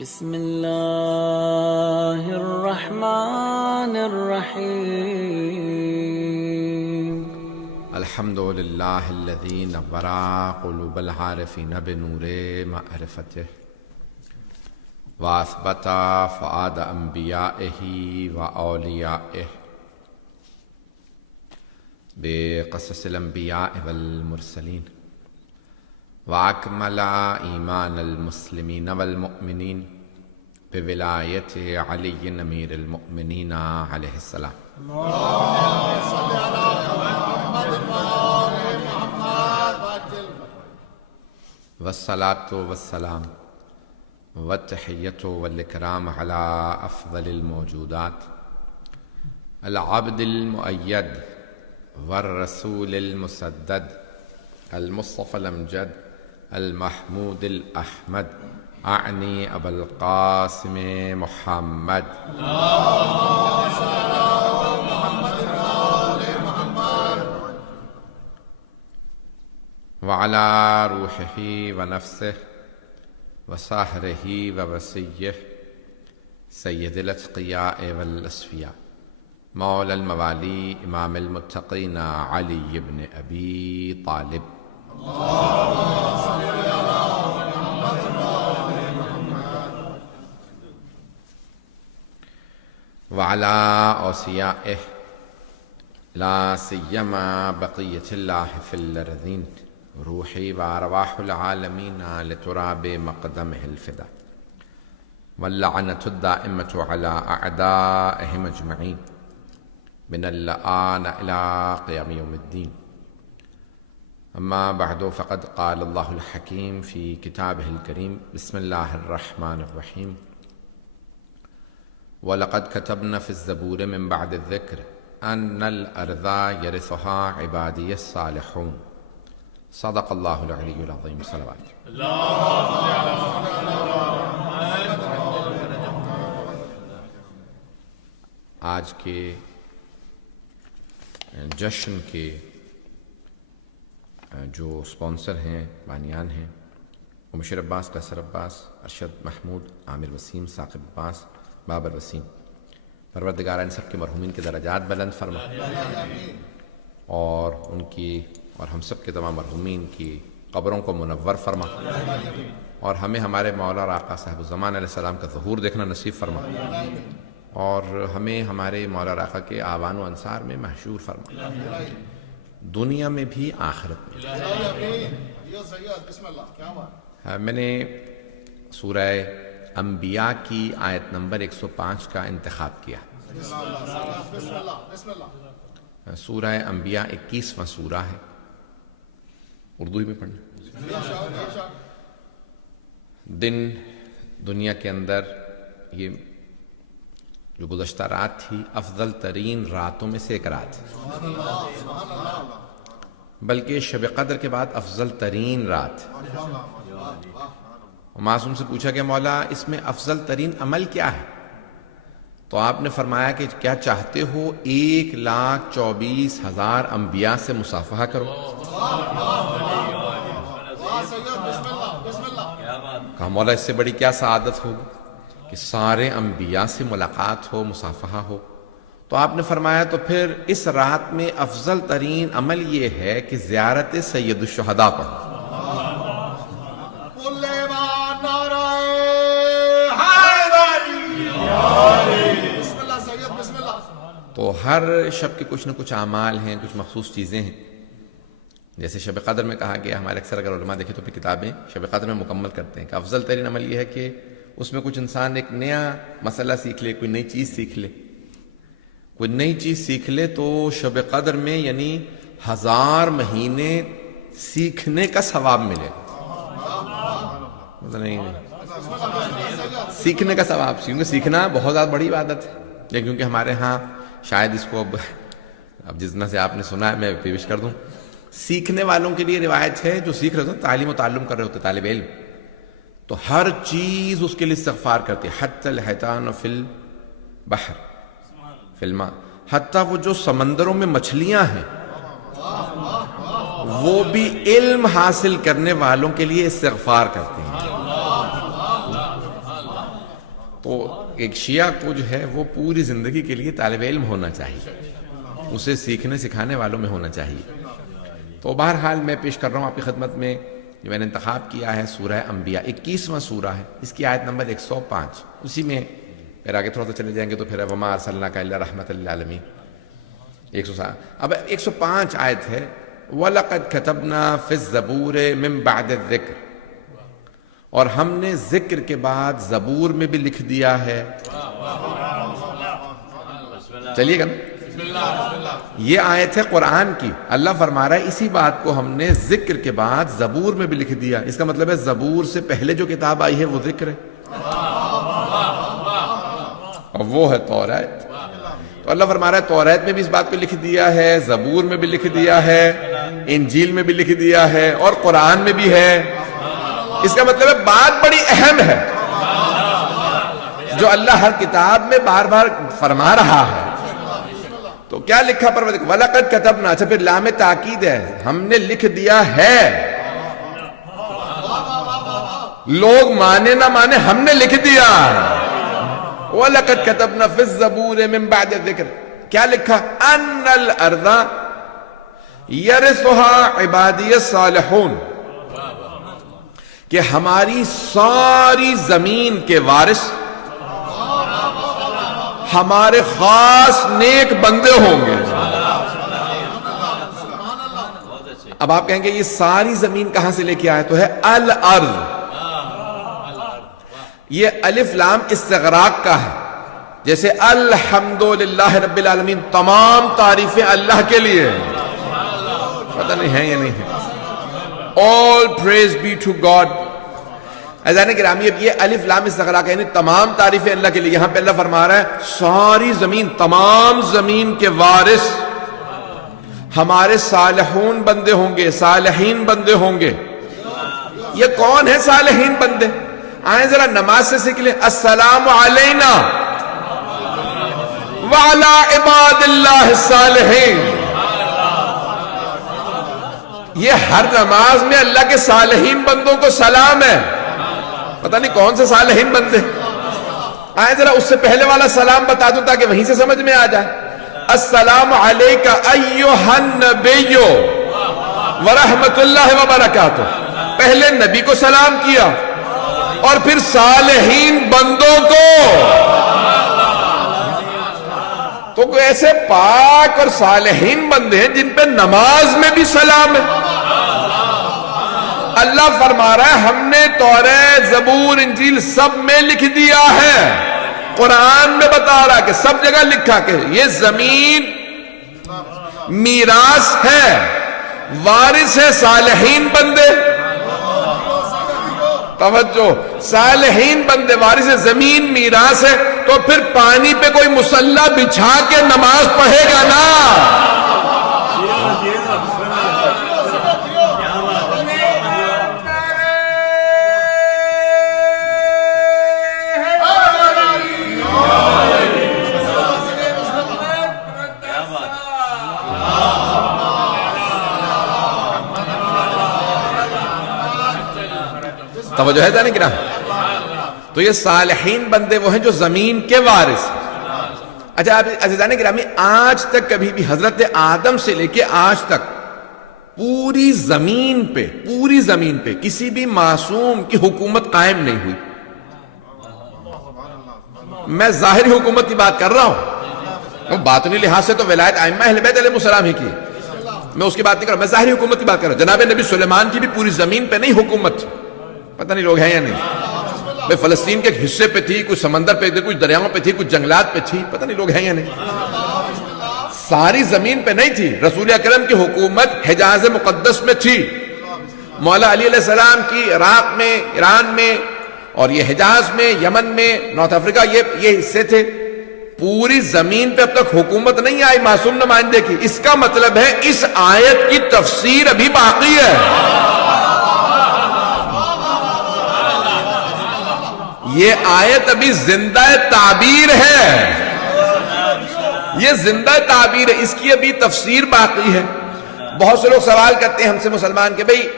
بسم اللہ الرحمن الرحیم الحمد للہ الذی نور قلوب العارفین بنور معرفتہ واثبت فؤاد انبیائہ واولیائہ بقصص الانبیاء والمرسلین واکمل ایمان المسلمین والمؤمنین بولایت علی امیر المؤمنین علیہ السلام والصلاة والسلام والتحیۃ والاکرام علی افضل الموجودات العبد المؤید والرسول المسدد المصطفى الامجد المحمود الاحمد اعنی ابا القاسم محمد وعلى روحه ونفسه وصاهره ووصيه سيد الاتقياء والاصفياء مولى الموالي امام المتقين علي بن ابي طالب وعلى أوصيائه لا سيما بقية الله في الأرضين روحي وأرواح العالمين لتراب مقدمه الفدا واللعنة الدائمة على أعدائهم أجمعين من الآن إلى قيام يوم الدين. أما بعد فقد قال الله الحكيم في كتابه الكريم بسم الله الرحمن الرحيم وَلَقَدْ كَتَبْنَا فِي الزَّبُورِ مِن بَعْدِ الذِّكْرِ أَنَّ الْأَرْضَ يَرِثُهَا عِبَادِيَ الصَّالِحُونَ صدق اللہ العلی العظیم. صلوات. آج کے جشن کے جو اسپانسر ہیں، بانیان ہیں، وہ مشیر عباس، قیصر عباس، ارشد محمود، عامر وسیم، ثاقب عباس، بابر وسیم. پروردگار ان سب کے مرحومین کے درجات بلند فرما اور ان کی اور ہم سب کے تمام مرحومین کی قبروں کو منور فرما اور ہمیں ہمارے مولا اور آقا صاحب الزمان علیہ السلام کا ظہور دیکھنا نصیب فرما اور ہمیں ہمارے مولا اور آقا کے آوان و انصار میں محشور فرما، دنیا میں بھی آخرت میں. میں نے سورہ انبیاء کی آیت نمبر 105 کا انتخاب کیا. سورہ انبیاء 21واں سورہ ہے. اردو ہی میں پڑھنا. دنیا کے اندر یہ جو گزشتہ رات تھی افضل ترین راتوں میں سے ایک رات ہے، بلکہ شب قدر کے بعد افضل ترین رات. معصوم سے پوچھا کہ مولا اس میں افضل ترین عمل کیا ہے؟ تو آپ نے فرمایا کہ کیا چاہتے ہو 1,24,000 انبیاء سے مصافحہ کرو؟ کہا مولا اس سے بڑی کیا سعادت ہوگی کہ سارے انبیاء سے ملاقات ہو، مصافحہ ہو. تو آپ نے فرمایا تو پھر اس رات میں افضل ترین عمل یہ ہے کہ زیارت سید الشہداء پڑھو. تو ہر شب کے کچھ نہ کچھ اعمال ہیں، کچھ مخصوص چیزیں ہیں. جیسے شب قدر میں کہا گیا، ہمارے اکثر اگر علماء دیکھیں تو پھر کتابیں شب قدر میں مکمل کرتے ہیں کہ افضل ترین عمل یہ ہے کہ اس میں کچھ انسان ایک نیا مسئلہ سیکھ لے، کوئی نئی چیز سیکھ لے. کوئی نئی چیز سیکھ لے تو شب قدر میں یعنی 1000 مہینے سیکھنے کا ثواب ملے. سیکھنے کا ثواب، کیونکہ سیکھنا بہت زیادہ بڑی عبادت ہے. کیونکہ ہمارے ہاں شاید اس کو اب جتنا سے آپ نے سنا ہے میں پیش کر دوں. سیکھنے والوں کے لیے روایت ہے جو سیکھ رہے ہوتے ہیں، تعلیم و تعلم کر رہے ہوتے طالب علم، تو ہر چیز اس کے لیے استغفار کرتی ہے. حتی الحیتان فی البحر فی الماء، حتیٰ وہ جو سمندروں میں مچھلیاں ہیں وہ بھی علم حاصل کرنے والوں کے لیے استغفار کرتے ہیں. تو ایک شیعہ کو جو ہے وہ پوری زندگی کے لیے طالب علم ہونا چاہیے، اسے سیکھنے سکھانے والوں میں ہونا چاہیے۔ تو بہرحال میں پیش کر رہا ہوں آپ کی خدمت میں جو میں نے انتخاب کیا ہے سورہ انبیاء، 21واں سورہ ہے، اس کی آیت نمبر 105، اسی میں پھر آگے تھوڑا سا چلے جائیں گے تو پھر وما ارسلناک الا رحمۃ للعالمین 107۔ اب 105 آیت ہے وَلَقَدْ كَتَبْنَا فِي الزَّبُورِ مِن بَعْدِ الذِّكْرِ، اور ہم نے ذکر کے بعد زبور میں بھی لکھ دیا ہے۔ چلیے گا نا، یہ آیت ہے قرآن کی، اللہ فرما رہا ہے اسی بات کو ہم نے ذکر کے بعد زبور میں بھی لکھ دیا۔ اس کا مطلب ہے زبور سے پہلے جو کتاب آئی ہے وہ ذکر ہے، اور وہ ہے توریت۔ تو اللہ فرما رہا ہے توریت میں بھی اس بات کو لکھ دیا ہے، زبور میں بھی لکھ دیا ہے، انجیل میں بھی لکھ دیا ہے، اور قرآن میں بھی ہے۔ اس کا مطلب ہے بات بڑی اہم ہے جو اللہ ہر کتاب میں بار بار فرما رہا ہے۔ تو کیا لکھا پروردگار؟ وَلَقَدْ كَتَبْنَا، اچھا پھر لام تاکید ہے، ہم نے لکھ دیا ہے، لوگ مانے نہ مانے ہم نے لکھ دیا۔ وَلَقَدْ كَتَبْنَا فِي الزَّبُورِ مِن بَعْدِ الذِّكْرِ، کیا لکھا؟ أَنَّ الْأَرْضَ يَرِثُهَا عِبَادِيَ الصَّالِحُونَ، کہ ہماری ساری زمین کے وارث ہمارے خاص نیک بندے ہوں گے۔ اب آپ کہیں گے یہ ساری زمین کہاں سے لے کے آئے؟ تو ہے الارض، یہ الف لام استغراق کا ہے، جیسے الحمدللہ رب العالمین، تمام تعریفیں اللہ کے لیے، پتہ نہیں ہے یا نہیں ہے، all praise be to God۔ عزیزان گرامی، اب یہ الف لام استغراق ہے، یعنی تمام تعریفیں اللہ کے لیے۔ یہاں پہ اللہ فرما رہا ہے ساری زمین، تمام زمین کے وارث ہمارے صالحون بندے ہوں گے، صالحین بندے ہوں گے۔ یہ کون ہے صالحین بندے؟ آئیں ذرا نماز سے سیکھ لیں، السلام علینا وعلی عباد اللہ الصالحین۔ یہ ہر نماز میں اللہ کے صالحین بندوں کو سلام ہے، پتہ نہیں کون سے صالحین بندے۔ آئیں ذرا اس سے پہلے والا سلام بتا دوں تاکہ وہیں سے سمجھ میں آ جائے۔ السلام علیک ایھا النبی ورحمۃ اللہ وبرکاتہ، پہلے نبی کو سلام کیا اور پھر صالحین بندوں کو۔ تو کوئی ایسے پاک اور صالحین بندے ہیں جن پہ نماز میں بھی سلام ہے۔ اللہ فرما رہا ہے ہم نے توریت، زبور، انجیل سب میں لکھ دیا ہے۔ قرآن میں بتا رہا کہ سب جگہ لکھا کہ یہ زمین میراث ہے، وارث ہے صالحین بندے۔ توجہ، صالحین بندے وارث ہے، زمین میراث ہے، تو پھر پانی پہ کوئی مصلی بچھا کے نماز پڑھے گا نا۔ توجہ ہے جانے کی نا؟ تو یہ صالحین بندے وہ ہیں جو زمین کے وارث۔ اچھا عزیزان گرامی، آج تک کبھی بھی حضرت آدم سے لے کے آج تک پوری زمین پہ کسی بھی معصوم کی حکومت قائم نہیں ہوئی۔ میں ظاہری حکومت کی بات کر رہا ہوں، باطنی لحاظ سے تو ولایت ائمہ اہل بیت علیہ السلام ہی کی، میں اس کی بات نہیں کر رہا، میں ظاہری حکومت کی بات کر رہا ہوں۔ جناب نبی سلیمان کی بھی پوری زمین پہ نہیں حکومت، پتہ نہیں لوگ ہیں یا نہیں، بھئی فلسطین کے ایک حصے پہ تھی، کچھ سمندر پہ تھی، کچھ دریاؤں پہ تھی، کچھ جنگلات پہ تھی، پتہ نہیں لوگ ہیں یا نہیں، ساری زمین پہ نہیں تھی۔ رسول اکرم کی حکومت حجاز مقدس میں تھی، مولا علی علیہ السلام کی عراق میں، ایران میں، اور یہ حجاز میں، یمن میں، نارتھ افریقہ، یہ حصے تھے۔ پوری زمین پہ اب تک حکومت نہیں آئی معصوم نمائندے کی۔ اس کا مطلب ہے اس آیت کی تفسیر ابھی باقی ہے۔ یہ آیت ابھی زندہ تعبیر ہے، یہ زندہ تعبیر ہے، اس کی ابھی تفسیر باقی ہے۔ بہت سے لوگ سوال کرتے ہیں ہم سے مسلمان کہ بھئی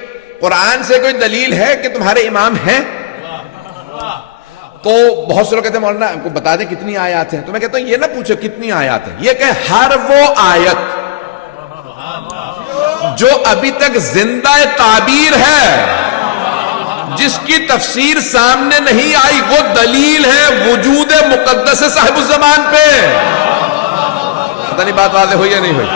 قرآن سے کوئی دلیل ہے کہ تمہارے امام ہیں؟ تو بہت سے لوگ کہتے ہیں مولانا کو بتا دیں کتنی آیات ہیں. تو میں کہتا ہوں یہ نہ پوچھو کتنی آیات ہیں, یہ کہ ہر وہ آیت جو ابھی تک زندہ تعبیر ہے, جس کی تفسیر سامنے نہیں آئی, وہ دلیل ہے وجود مقدس صاحب الزمان پہ. پتہ نہیں بات واضح ہوئی یا نہیں ہوئی.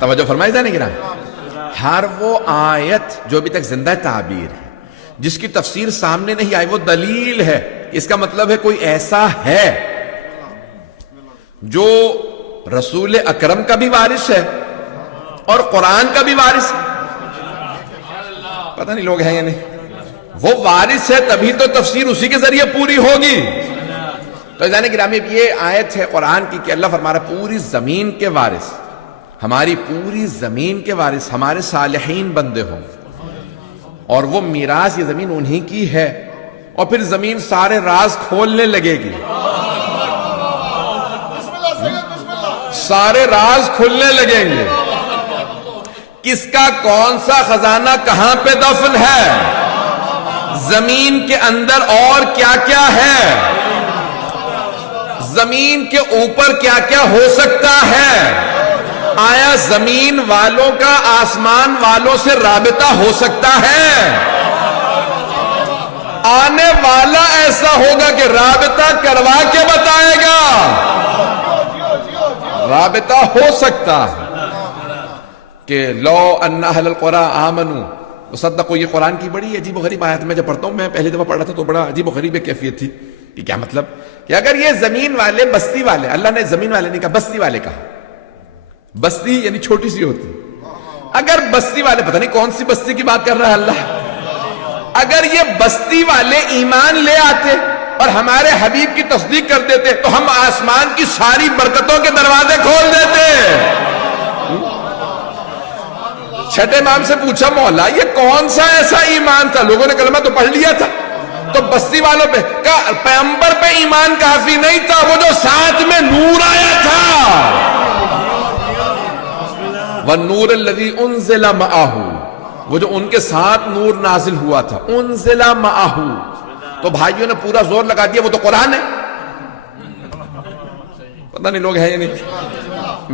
توجہ فرمائی جانے گی نا. ہر وہ آیت جو ابھی تک زندہ تعبیر ہے, جس کی تفسیر سامنے نہیں آئی, وہ دلیل ہے. اس کا مطلب ہے کوئی ایسا ہے جو رسول اکرم کا بھی وارث ہے اور قرآن کا بھی وارث ہے. پتہ نہیں لوگ ہیں یا نہیں. وہ وارث ہے تبھی تو تفسیر اسی کے ذریعے پوری ہوگی. تو جانے گرامی یہ آیت ہے قرآن کی کہ اللہ فرما رہا ہے پوری زمین کے وارث, ہماری پوری زمین کے وارث ہمارے صالحین بندے ہوں, اور وہ میراث یہ زمین انہی کی ہے. اور پھر زمین سارے راز کھولنے لگے گی, سارے راز کھلنے لگیں گے. کس کا کون سا خزانہ کہاں پہ دفن ہے, زمین کے اندر اور کیا کیا ہے, زمین کے اوپر کیا کیا ہو سکتا ہے. آیا زمین والوں کا آسمان والوں سے رابطہ ہو سکتا ہے؟ آنے والا ایسا ہوگا کہ رابطہ کروا کے بتائے گا. رابطہ ہو سکتا ہے کہ لو ان اہل القرى آمنوا وصدقوا. یہ قرآن کی بڑی عجیب و غریب آیت میں جب پڑھتا ہوں, میں پہلی دفعہ پڑھ رہا تھا تو بڑا عجیب و غریب کیفیت تھی. کہ کیا مطلب کہ اگر یہ زمین والے بستی والے, اللہ نے زمین والے نہیں کہا بستی والے کہا, بستی یعنی چھوٹی سی ہوتی, اگر بستی والے, پتہ نہیں کون سی بستی کی بات کر رہا ہے اللہ, اگر یہ بستی والے ایمان لے آتے اور ہمارے حبیب کی تصدیق کر دیتے تو ہم آسمان کی ساری برکتوں کے دروازے کھول دیتے. چھٹے امام سے پوچھا مولا یہ کون سا ایسا ایمان تھا, لوگوں نے کلمہ تو پڑھ لیا تھا, تو بستی والوں پہ کہا پیغمبر پہ ایمان کافی نہیں تھا, وہ جو ساتھ میں نور آیا تھا, وَالنُّورَ الَّذِي أُنزِلَ مَعَهُ, وہ جو ان کے ساتھ نور نازل ہوا تھا, انزل معہو. تو بھائیوں نے پورا زور لگا دیا وہ تو قرآن ہے. پتہ نہیں لوگ ہیں یا نہیں.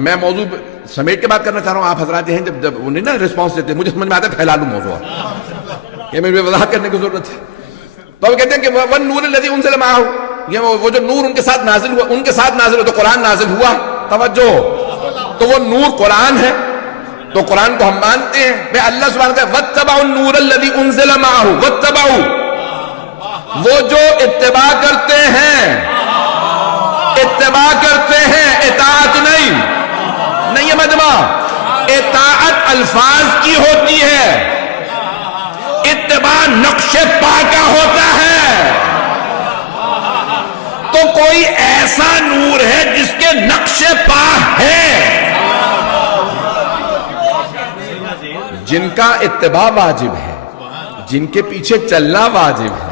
میں موضوع سمیٹ کے بات کرنا چاہ رہا ہوں, آپ حضرات ہیں جب انہیں نا ریسپانس دیتے مجھے سمجھ میں آتا ہے پھیلا لوں موضوع, یہ میرے وضاحت کرنے کی ضرورت ہے. تو وہ کہتے ہیں کہ وَالنُّورَ الَّذِي أُنزِلَ مَعَهُ, یہ وہ جو نور ان کے ساتھ نازل ہوا, ان کے ساتھ نازل ہوا تو قرآن نازل ہوا. توجہ, تو وہ نور قرآن ہے, تو قرآن کو ہم مانتے ہیں. بے اللہ سبحانہ وتعالی وَاتَّبَعُوا النُّورَ الَّذِي أُنزِلَ مَعَهُ, وَاتَّبَعُوا, وہ جو اتباع کرتے ہیں, اتباع کرتے ہیں, اطاعت نہیں. نہیں یہ مجمع, اطاعت الفاظ کی ہوتی ہے, اتباع نقش پا کا ہوتا ہے. تو کوئی ایسا نور ہے جس کے نقش پا ہے, جن کا اتباع واجب ہے, جن کے پیچھے چلنا واجب ہے.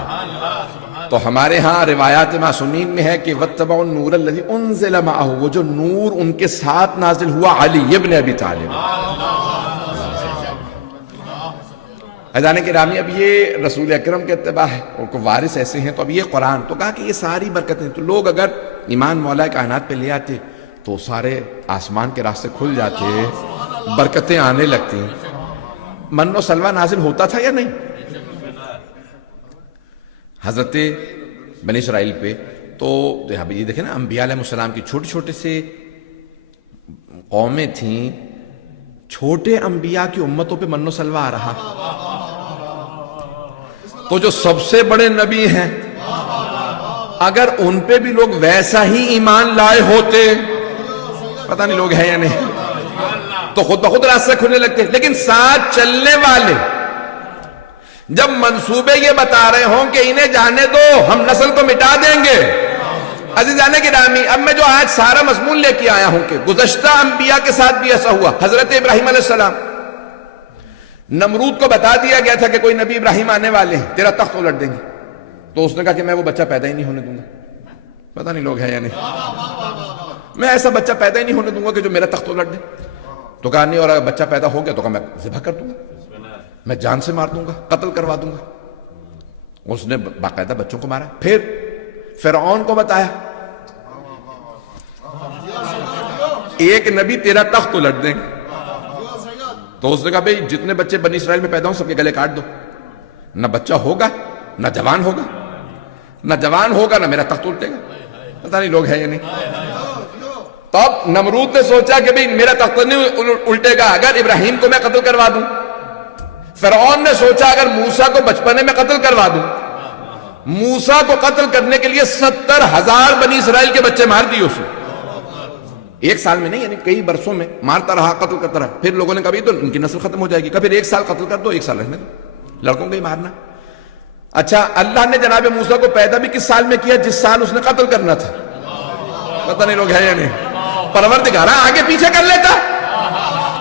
تو ہمارے ہاں روایات معصومین میں ہے کہ وَاتَّبَعُوا النُّورَ الَّذِي أُنزِلَ مَعَهُ, وہ جو نور ان کے ساتھ نازل ہوا علی ابن ابی طالب. عزیزان گرامی, اب یہ رسول اکرم کے اتباع ہے, ان کو وارث ایسے ہیں. تو اب یہ قرآن, تو کہا کہ یہ ساری برکتیں, تو لوگ اگر ایمان مولا کائنات پہ لے آتے تو سارے آسمان کے راستے کھل جاتے, برکتیں آنے لگتی. من و سلوہ نازل ہوتا تھا یا نہیں حضرت بنی اسرائیل پہ؟ تو یہ دیکھیں نا, انبیاء علیہ السلام کی چھوٹے چھوٹے سے قومیں تھیں, چھوٹے انبیاء کی امتوں پہ من و سلوہ آ رہا. تو جو سب سے بڑے نبی ہیں, اگر ان پہ بھی لوگ ویسا ہی ایمان لائے ہوتے, پتہ نہیں لوگ ہیں یا نہیں, تو خود بخود راستے کھلنے لگتے. لیکن ساتھ چلنے والے جب منصوبے یہ بتا رہے ہوں کہ انہیں جانے دو, ہم نسل کو مٹا دیں گے. عزیزان گرامی, اب میں جو آج سارا مضمون لے کے آیا ہوں کہ گزشتہ انبیاء کے ساتھ بھی ایسا ہوا. حضرت ابراہیم علیہ السلام, نمرود کو بتا دیا گیا تھا کہ کوئی نبی ابراہیم آنے والے ہیں, تیرا تخت الٹ دیں گے. تو اس نے کہا کہ میں وہ بچہ پیدا ہی نہیں ہونے دوں گا. پتہ نہیں لوگ ہیں یا نہیں. میں ایسا بچہ پیدا ہی نہیں ہونے دوں گا کہ جو میرا تخت الٹ دے. تو کہا نہیں، اور اگر بچہ پیدا ہو گیا تو کہا میں ذبح کر دوں گا، میں جان سے مار دوں گا، قتل کروا دوں گا. اس نے باقاعدہ بچوں کو مارا. پھر فرعون کو بتایا ایک نبی تیرا تخت الٹ دیں گے. تو اس نے کہا بھئی جتنے بچے بنی اسرائیل میں پیدا ہوں سب کے گلے کاٹ دو، نہ بچہ ہوگا نہ جوان ہوگا، نہ جوان ہوگا نہ میرا تخت الٹے گا. پتہ نہیں لوگ ہیں یا نہیں. تب نمرود نے سوچا کہ بھئی میرا تخت نہیں الٹے گا اگر ابراہیم کو میں قتل کروا دوں. فرعون نے سوچا اگر موسیٰ کو بچپنے میں قتل کروا دوں. موسیٰ کو قتل کرنے کے لیے 70,000 بنی اسرائیل کے بچے مار دیے اس نے. ایک سال میں نہیں، یعنی کئی برسوں میں مارتا رہا، قتل کرتا رہا. پھر لوگوں نے کہا تو ان کی نسل ختم ہو جائے گی. کہا پھر 1 سال قتل کر دو، 1 سال رہنے دو، لڑکوں کو ہی مارنا. اچھا اللہ نے جناب موسیٰ کو پیدا بھی کس سال میں کیا؟ جس سال اس نے قتل کرنا تھا. پتہ نہیں لوگ ہیں یا نہیں. پروردگار آگے پیچھے کر لیتا.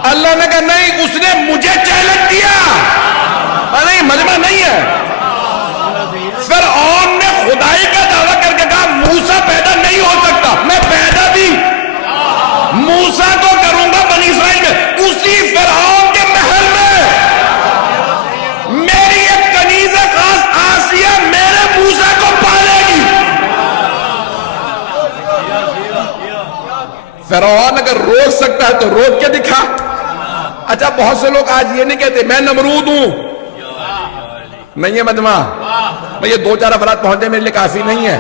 اللہ نے کہا نہیں، اس نے مجھے چیلنج دیا. نہیں مجمع نہیں ہے. فرعون نے خدائی کا دعویٰ کر کے کہا موسیٰ پیدا نہیں ہو سکتا. میں پیدا بھی موسیٰ کو کروں گا بنی اسرائیل میں. اسی فرعون کے محل میں میری ایک کنیز خاص آسیہ میرے موسیٰ کو پالے گی. فرعون اگر روک سکتا ہے تو روک کے دکھا. اچھا بہت سے لوگ آج یہ نہیں کہتے میں نمرود ہوں. نہیں ہے مجمع، یہ 2-4 افراد پہنچے میرے لیے کافی نہیں ہے.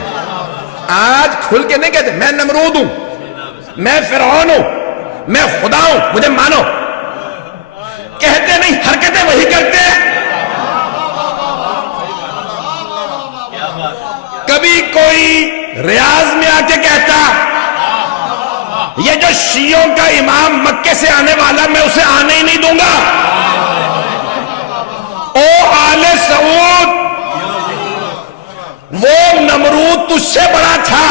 آج کھل کے نہیں کہتے میں نمرود ہوں، میں فرعون ہوں، میں خدا ہوں، مجھے مانو. کہتے نہیں، حرکتیں وہی کرتے ہیں. کبھی کوئی ریاض میں آ کے کہتا یہ جو شیعوں کا امام مکے سے آنے والا میں اسے آنے ہی نہیں دوں گا. او آل سعود، وہ نمرود تجھ سے بڑا تھا،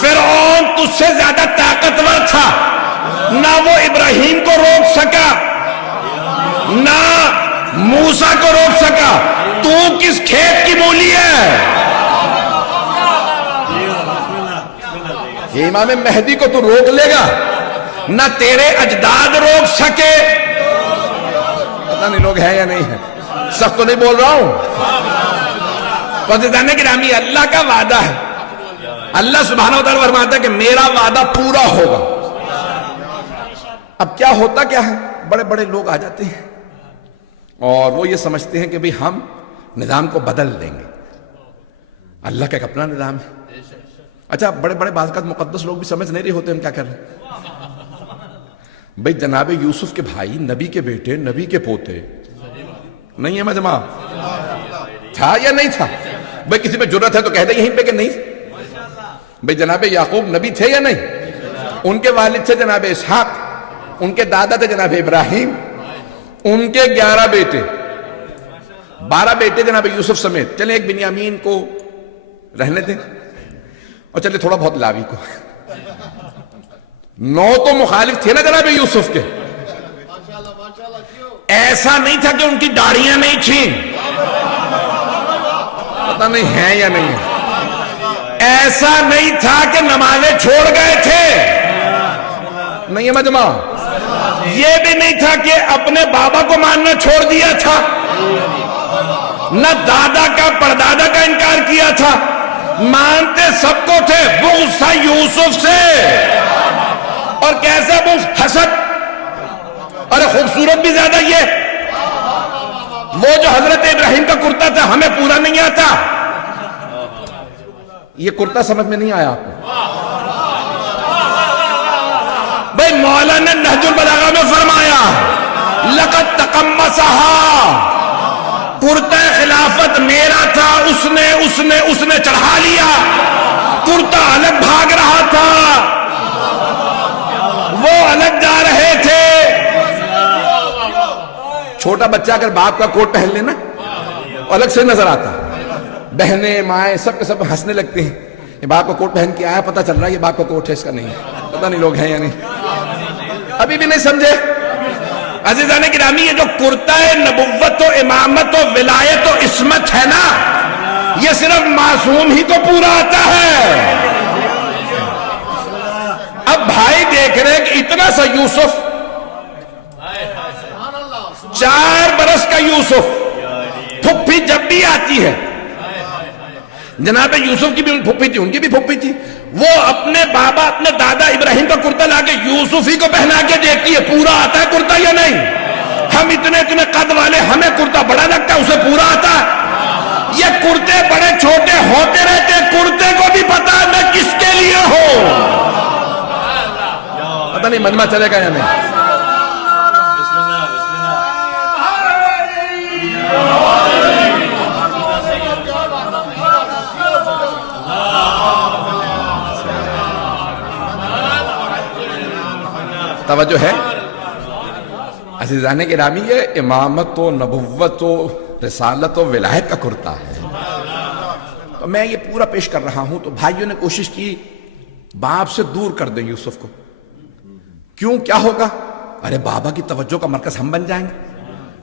فرعون تجھ سے زیادہ طاقتور تھا. نہ وہ ابراہیم کو روک سکا نہ موسیٰ کو روک سکا. تو کس کھیت کی مولی ہے؟ یہ امام مہدی کو تو روک لے گا، نہ تیرے اجداد روک سکے. پتہ نہیں لوگ ہیں یا نہیں ہیں. سخت تو نہیں بول رہا ہوں. عزیزان گرامی، اللہ کا وعدہ ہے. اللہ سبحانہ و تعالیٰ فرماتا ہے کہ میرا وعدہ پورا ہوگا. اب کیا ہوتا کیا ہے، بڑے بڑے لوگ آ جاتے ہیں اور وہ یہ سمجھتے ہیں کہ بھئی ہم نظام کو بدل دیں گے. اللہ کا ایک اپنا نظام ہے. اچھا بڑے بڑے بعض اوقات مقدس لوگ بھی سمجھ نہیں رہے ہوتے ہم کیا کر رہے ہیں. بھئی جناب یوسف کے بھائی، نبی کے بیٹے، نبی کے پوتے. نہیں ہے مجمع؟ تھا یا نہیں تھا؟ بھئی کسی پہ جرت ہے تو کہہ دے یہیں پہ کہ نہیں. بھئی جناب یعقوب نبی تھے یا نہیں؟ ان کے والد تھے جناب اسحاق، ان کے دادا تھے جناب ابراہیم، ان کے 11 بیٹے، 12 بیٹے جناب یوسف سمیت. چلیں ایک بنیامین کو رہنے دیں اور چلے تھوڑا بہت لاوی کو. 9 تو مخالف تھے نا جناب یوسف کے. ایسا نہیں تھا کہ ان کی داڑیاں نہیں تھیں. پتہ نہیں ہیں یا نہیں ہے. ایسا نہیں تھا کہ نمازیں چھوڑ گئے تھے. نہیں ہے مجمع. یہ بھی نہیں تھا کہ اپنے بابا کو ماننا چھوڑ دیا تھا، نہ دادا کا پردادا کا انکار کیا تھا. مانتے سب کو تھے. بغض تھا یوسف سے. اور کیسا بغض؟ حسد. ارے خوبصورت بھی زیادہ یہ. وہ جو حضرت ابراہیم کا کرتا تھا ہمیں پورا نہیں آتا. یہ کرتا سمجھ میں نہیں آیا آپ کو؟ بھئی مولانا نہج البلاغہ میں فرمایا لقد تقمصها، کرتا خلافت میرا تھا، اس نے چڑھا لیا. کرتا الگ بھاگ رہا تھا، وہ الگ جا رہے تھے. چھوٹا بچہ اگر باپ کا کوٹ پہن لینا الگ سے نظر آتا. بہنیں مائیں سب کے سب ہنسنے لگتے ہیں. یہ باپ کا کوٹ پہن کے آیا، پتہ چل رہا ہے یہ باپ کا کوٹ ہے، اس کا نہیں ہے. پتہ نہیں لوگ ہیں یا نہیں. ابھی بھی نہیں سمجھے. عزیزان گرامی، یہ جو کرتا ہے نبوت و امامت و ولایت و عصمت ہے نا، یہ صرف معصوم ہی کو پورا آتا ہے. اب بھائی دیکھ رہے ہیں کہ اتنا سا یوسف، 4 برس کا یوسف، پھپھی جب بھی آتی ہے، جناب یوسف کی بھی پھپھی تھی، ان کی بھی پھپھی تھی، وہ اپنے بابا اپنے دادا ابراہیم کا کرتا لا کے یوسف ہی کو پہنا کے دیکھتی ہے پورا آتا ہے کرتا یا نہیں. ہم اتنے قد والے، ہمیں کرتا بڑا لگتا ہے، اسے پورا آتا ہے. یہ کرتے بڑے چھوٹے ہوتے رہتے، کرتے کو بھی پتا ہے میں کس کے لیے ہوں. پتہ نہیں مجمع چلے گا یا نہیں. توجہ ہے عزیزان گرامی، یہ امامت و نبوت و رسالت و ولایت کا کرتا ہے. تو میں یہ پورا پیش کر رہا ہوں. تو بھائیوں نے کوشش کی باپ سے دور کر دیں یوسف کو. کیوں؟ کیا ہوگا؟ ارے بابا کی توجہ کا مرکز ہم بن جائیں گے.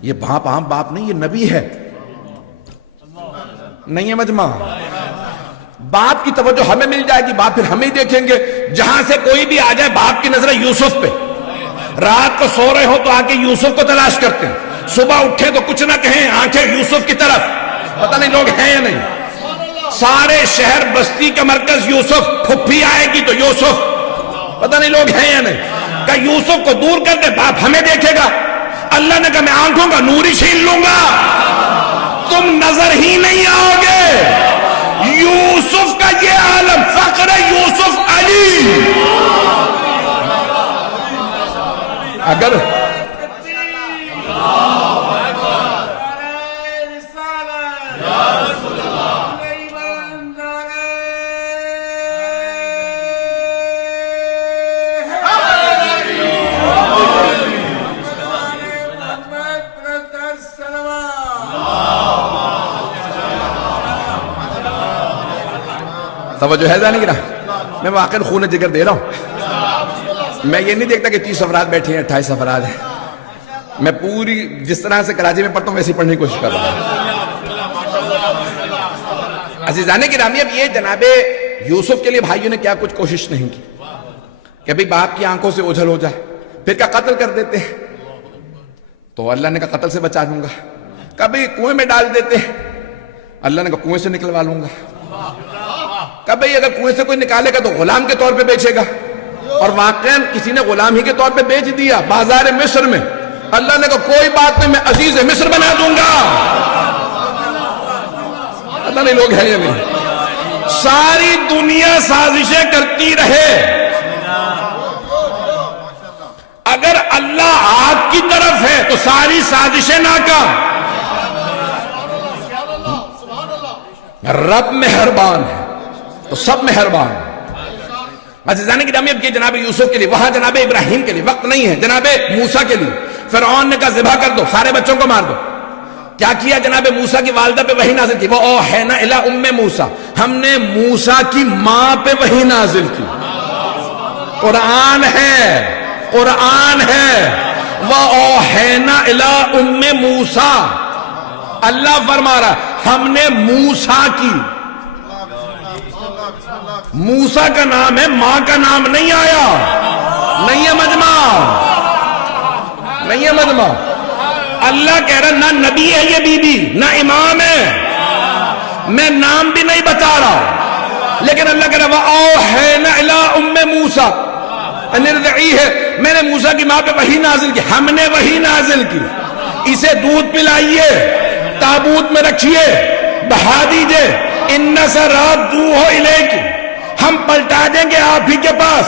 یہ باپ عام باپ نہیں، یہ نبی ہے. نہیں ہے مجمع؟ باپ کی توجہ ہمیں مل جائے گی، باپ پھر ہمیں دیکھیں گے. جہاں سے کوئی بھی آ جائے باپ کی نظر یوسف پہ. رات کو سو رہے ہو تو آ کے یوسف کو تلاش کرتے ہیں، صبح اٹھے تو کچھ نہ کہیں، آنکھیں یوسف کی طرف. پتہ نہیں لوگ ہیں یا نہیں. سارے شہر بستی کا مرکز یوسف، پھپھی آئے گی تو یوسف. پتہ نہیں لوگ ہیں یا نہیں. کہ یوسف کو دور کر دے، باپ ہمیں دیکھے گا. اللہ نے کہا میں آنکھوں کا نور ہی چھین لوں گا، تم نظر ہی نہیں آؤ گے. یوسف کا یہ عالم، فخر یوسف علی. اگر توجہ ہے جانے کی نا، میں واقعی خون جگر دے رہا ہوں. میں یہ نہیں دیکھتا کہ 30 افراد بیٹھے ہیں، 28 افراد ہیں. میں پوری جس طرح سے کراچی میں پڑھتا ہوں ویسے پڑھنے کی کوشش کر رہا ہوں. عزیزان گرامی، اب یہ جناب یوسف کے لیے بھائیوں نے کیا کچھ کوشش نہیں کی کہ بھئی باپ کی آنکھوں سے اوجھل ہو جائے. پھر کیا قتل کر دیتے ہیں؟ تو اللہ نے کہا قتل سے بچا لوں گا. کبھی کنویں میں ڈال دیتے ہیں، اللہ نے کہا کنویں سے نکلوا لوں گا. کبھی اگر کنویں سے کوئی نکالے گا تو غلام کے طور پہ بیچے گا. اور واقعاً کسی نے غلام ہی کے طور پہ بیچ دیا بازار مصر میں. اللہ نے کہا کوئی بات نہیں، میں عزیز مصر بنا دوں گا. اللہ نہیں لوگ ہیں یا نہیں. ساری دنیا سازشیں کرتی رہے، اگر اللہ آپ کی طرف ہے تو ساری سازشیں ناکام. رب مہربان ہے تو سب مہربان. عزیزان گرامی، اب یہ جناب یوسف کے لیے، وہاں جناب ابراہیم کے لیے وقت نہیں ہے. جناب موسیٰ کے لیے فرعون نے کہا ذبح کر دو، سارے بچوں کو مار دو. کیا کیا؟ جناب موسیٰ کی والدہ پہ وحی نازل کی. وہ اوحینا الی ام موسیٰ، ہم نے موسیٰ کی ماں پہ وحی نازل کی. قرآن ہے، قرآن ہے. وہ اوحینا الی ام موسیٰ، اللہ فرما رہا ہم نے موسیٰ کی. موسیٰ کا نام ہے، ماں کا نام نہیں آیا. نہیں ہے مجمع؟ نہیں ہے مجمع؟ اللہ کہہ رہا نہ نبی ہے یہ بی بی، نہ امام ہے، میں نام بھی نہیں بتا رہا. لیکن اللہ کہہ رہا وَأَوْحَيْنَا إِلَىٰ أُمِّ مُوسَىٰ أَنِ ارْضِعِيهِ، میں نے موسیٰ کی ماں پہ وحی نازل کی. ہم نے وحی نازل کی، اسے دودھ پلائیے، تابوت میں رکھیے، بہا دیجئے. اِنَّ سَرَادُوهُ إِلَيْكِ، ہم پلٹا دیں گے آپ ہی کے پاس.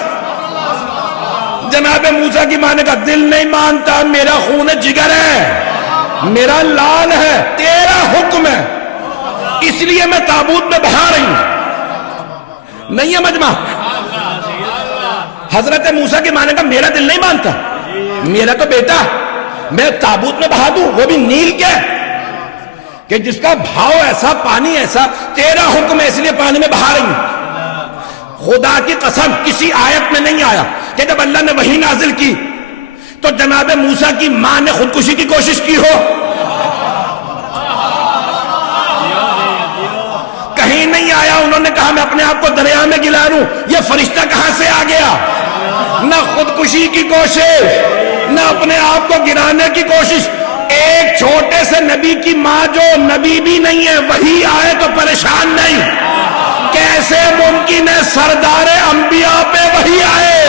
جناب موسیٰ کی ماں نے کہا دل نہیں مانتا، میرا خون جگر ہے، میرا لال ہے، تیرا حکم ہے، اس لیے میں تابوت میں بہا رہی ہوں. نہیں ہے مجمع؟ حضرت موسیٰ کی ماں نے کہا میرا دل نہیں مانتا، میرا تو بیٹا میں تابوت میں بہا دوں، وہ بھی نیل کے، کہ جس کا بھاؤ ایسا، پانی ایسا، تیرا حکم ہے اس لیے پانی میں بہا رہی ہوں. خدا کی قسم کسی آیت میں نہیں آیا کہ جب اللہ نے وحی نازل کی تو جناب موسیٰ کی ماں نے خودکشی کی کوشش کی ہو. کہیں نہیں آیا. انہوں نے کہا میں اپنے آپ کو دریا میں گلا لوں. یہ فرشتہ کہاں سے آ گیا؟ نہ خودکشی کی کوشش، نہ اپنے آپ کو گرانے کی کوشش. ایک چھوٹے سے نبی کی ماں جو نبی بھی نہیں ہے وہی آئے تو پریشان نہیں. کیسے ممکن ہے سردار انبیاء پہ وہی آئے؟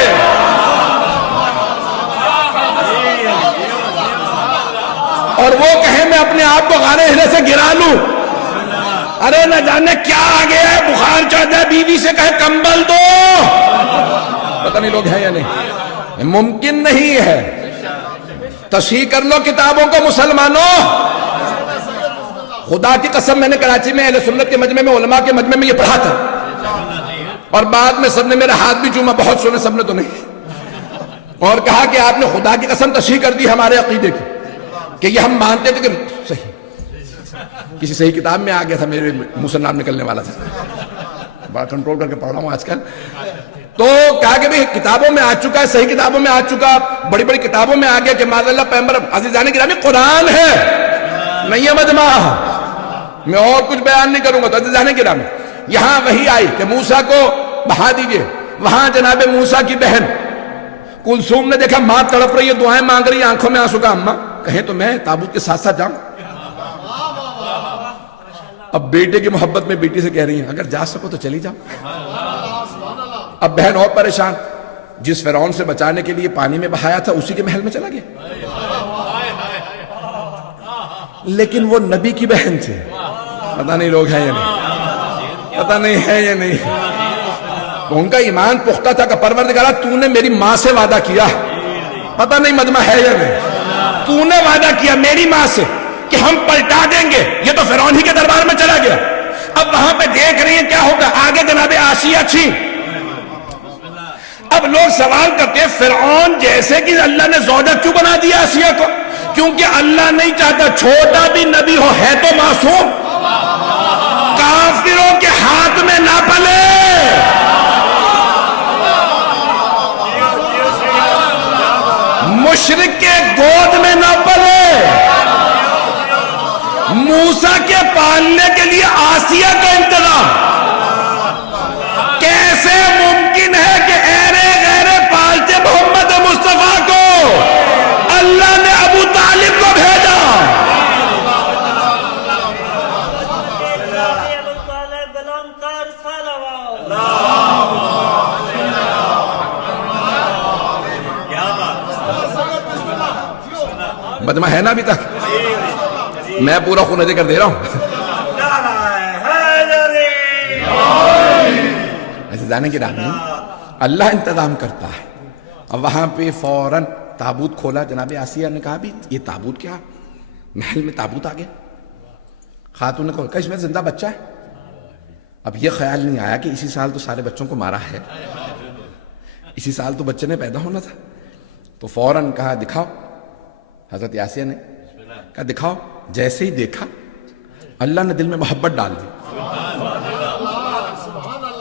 اور وہ کہے میں اپنے آپ کو غار ہرے سے گرا لوں. ارے نہ جانے کیا آ گیا ہے، بخار چڑھ جائے بیوی سے کہے کمبل دو. پتہ نہیں لوگ ہیں یا نہیں. ممکن نہیں ہے. تصحیح کر لو کتابوں کو مسلمانوں. خدا کی قسم میں نے کراچی میں اہل سنت کے مجمع میں، علماء کے مجمع میں یہ پڑھا تھا، اور بعد میں سب نے میرا ہاتھ بھی چوما. بہت سنے، سب نے تو نہیں. اور کہا کہ آپ نے خدا کی قسم تصحیح کر دی ہمارے عقیدے کی کہ یہ ہم مانتے تھے کہ صحیح. کسی صحیح کتاب میں آ گیا تھا، میرے منہ سے نام نکلنے والا تھا. بڑا کنٹرول کر کے پڑھ رہا ہوں آج کل. تو کہا کہ بھئی کتابوں میں آ چکا ہے، صحیح کتابوں میں آ چکا، بڑی بڑی کتابوں میں آ گیا کہ معاذ اللہ پیغمبر. عزیزان گرامی قرآن ہے، نہیں ہے مجمع. میں اور کچھ بیان نہیں کروں گا. تو عزیزان گرامی یہاں وہی آئی کہ موسیٰ کو بہا دیجئے. وہاں جناب موسیٰ کی بہن کلثوم نے دیکھا ماں تڑپ رہی ہے، دعائیں مانگ رہی ہے، آنکھوں میں آنسو کا. اماں کہیں تو میں تابوت کے ساتھ ساتھ جاؤں. اب بیٹے کی محبت میں بیٹی سے کہہ رہی ہیں اگر جا سکو تو چلی جاؤ. اب بہن اور پریشان، جس فرعون سے بچانے کے لیے پانی میں بہایا تھا اسی کے محل میں چلا گیا. لیکن وہ نبی کی بہن تھی. پتہ نہیں لوگ ہیں یا نہیں، پتہ نہیں ہے یا نہیں. تو ان کا ایمان پختہ تھا کہ پروردگارہ تو نے میری ماں سے وعدہ کیا. پتہ نہیں مجمع ہے یا نہیں. تو نے وعدہ کیا میری ماں سے کہ ہم پلٹا دیں گے. یہ تو فرعون ہی کے دربار میں چلا گیا. اب وہاں پہ دیکھ رہی ہیں کیا ہوگا. آگے جناب آسیہ تھی. اب لوگ سوال کرتے ہیں فرعون جیسے کہ اللہ نے زوجہ کیوں بنا دیا آسیہ کو؟ کیونکہ اللہ نہیں چاہتا چھوٹا بھی نبی ہو ہے تو معصوم، کافروں کے ہاتھ میں نہ پلے. مشرک کے گود میں نہ پلے. موسیٰ کے پالنے کے لیے آسیہ کا انتظام. کیسے ممکن ہے کہ غیرے پالتے محمد مصطفیٰ کو اللہ نے ابو طالب کو بھیجا. مجمع ہے نا ابھی تک؟ میں پورا خون ذکر دے رہا ہوں. ایسے جانے کی راہ نہیں، اللہ انتظام کرتا ہے. اب وہاں پہ فوراً تابوت کھولا. جناب آسیہ نے کہا بھی یہ تابوت کیا؟ محل میں تابوت آ گیا. خاتون نے کہا اس میں زندہ بچہ ہے. اب یہ خیال نہیں آیا کہ اسی سال تو سارے بچوں کو مارا ہے، اسی سال تو بچے نے پیدا ہونا تھا. تو فوراً کہا دکھاؤ. حضرت آسیہ نے کہا دکھاؤ. جیسے ہی دیکھا اللہ نے دل میں محبت ڈال دی.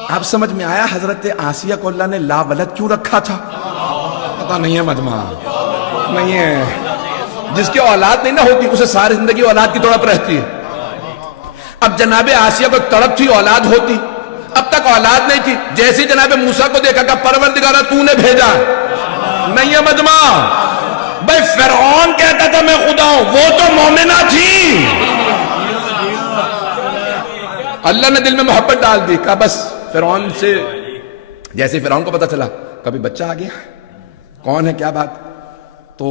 اب سمجھ میں آیا حضرت آسیہ کو اللہ نے لا ولد کیوں رکھا تھا. پتہ نہیں ہے مجمع، نہیں ہے. جس کی اولاد نہیں نہ ہوتی اسے ساری زندگی اولاد کی تڑپ رہتی ہے. اب جناب آسیہ کو تڑپ تھی اولاد ہوتی، اب تک اولاد نہیں تھی. جیسے جناب موسیٰ کو دیکھا کہ پروردگارہ تو نے بھیجا. نہیں ہے مجمع. بھائی فرعون کہتا تھا میں خدا ہوں، وہ تو مومنہ تھی. اللہ نے دل میں محبت ڈال دی. کہا بس فرعون سے، جیسے فرعون کو پتا چلا کبھی بچہ آ گیا، کون ہے کیا بات. تو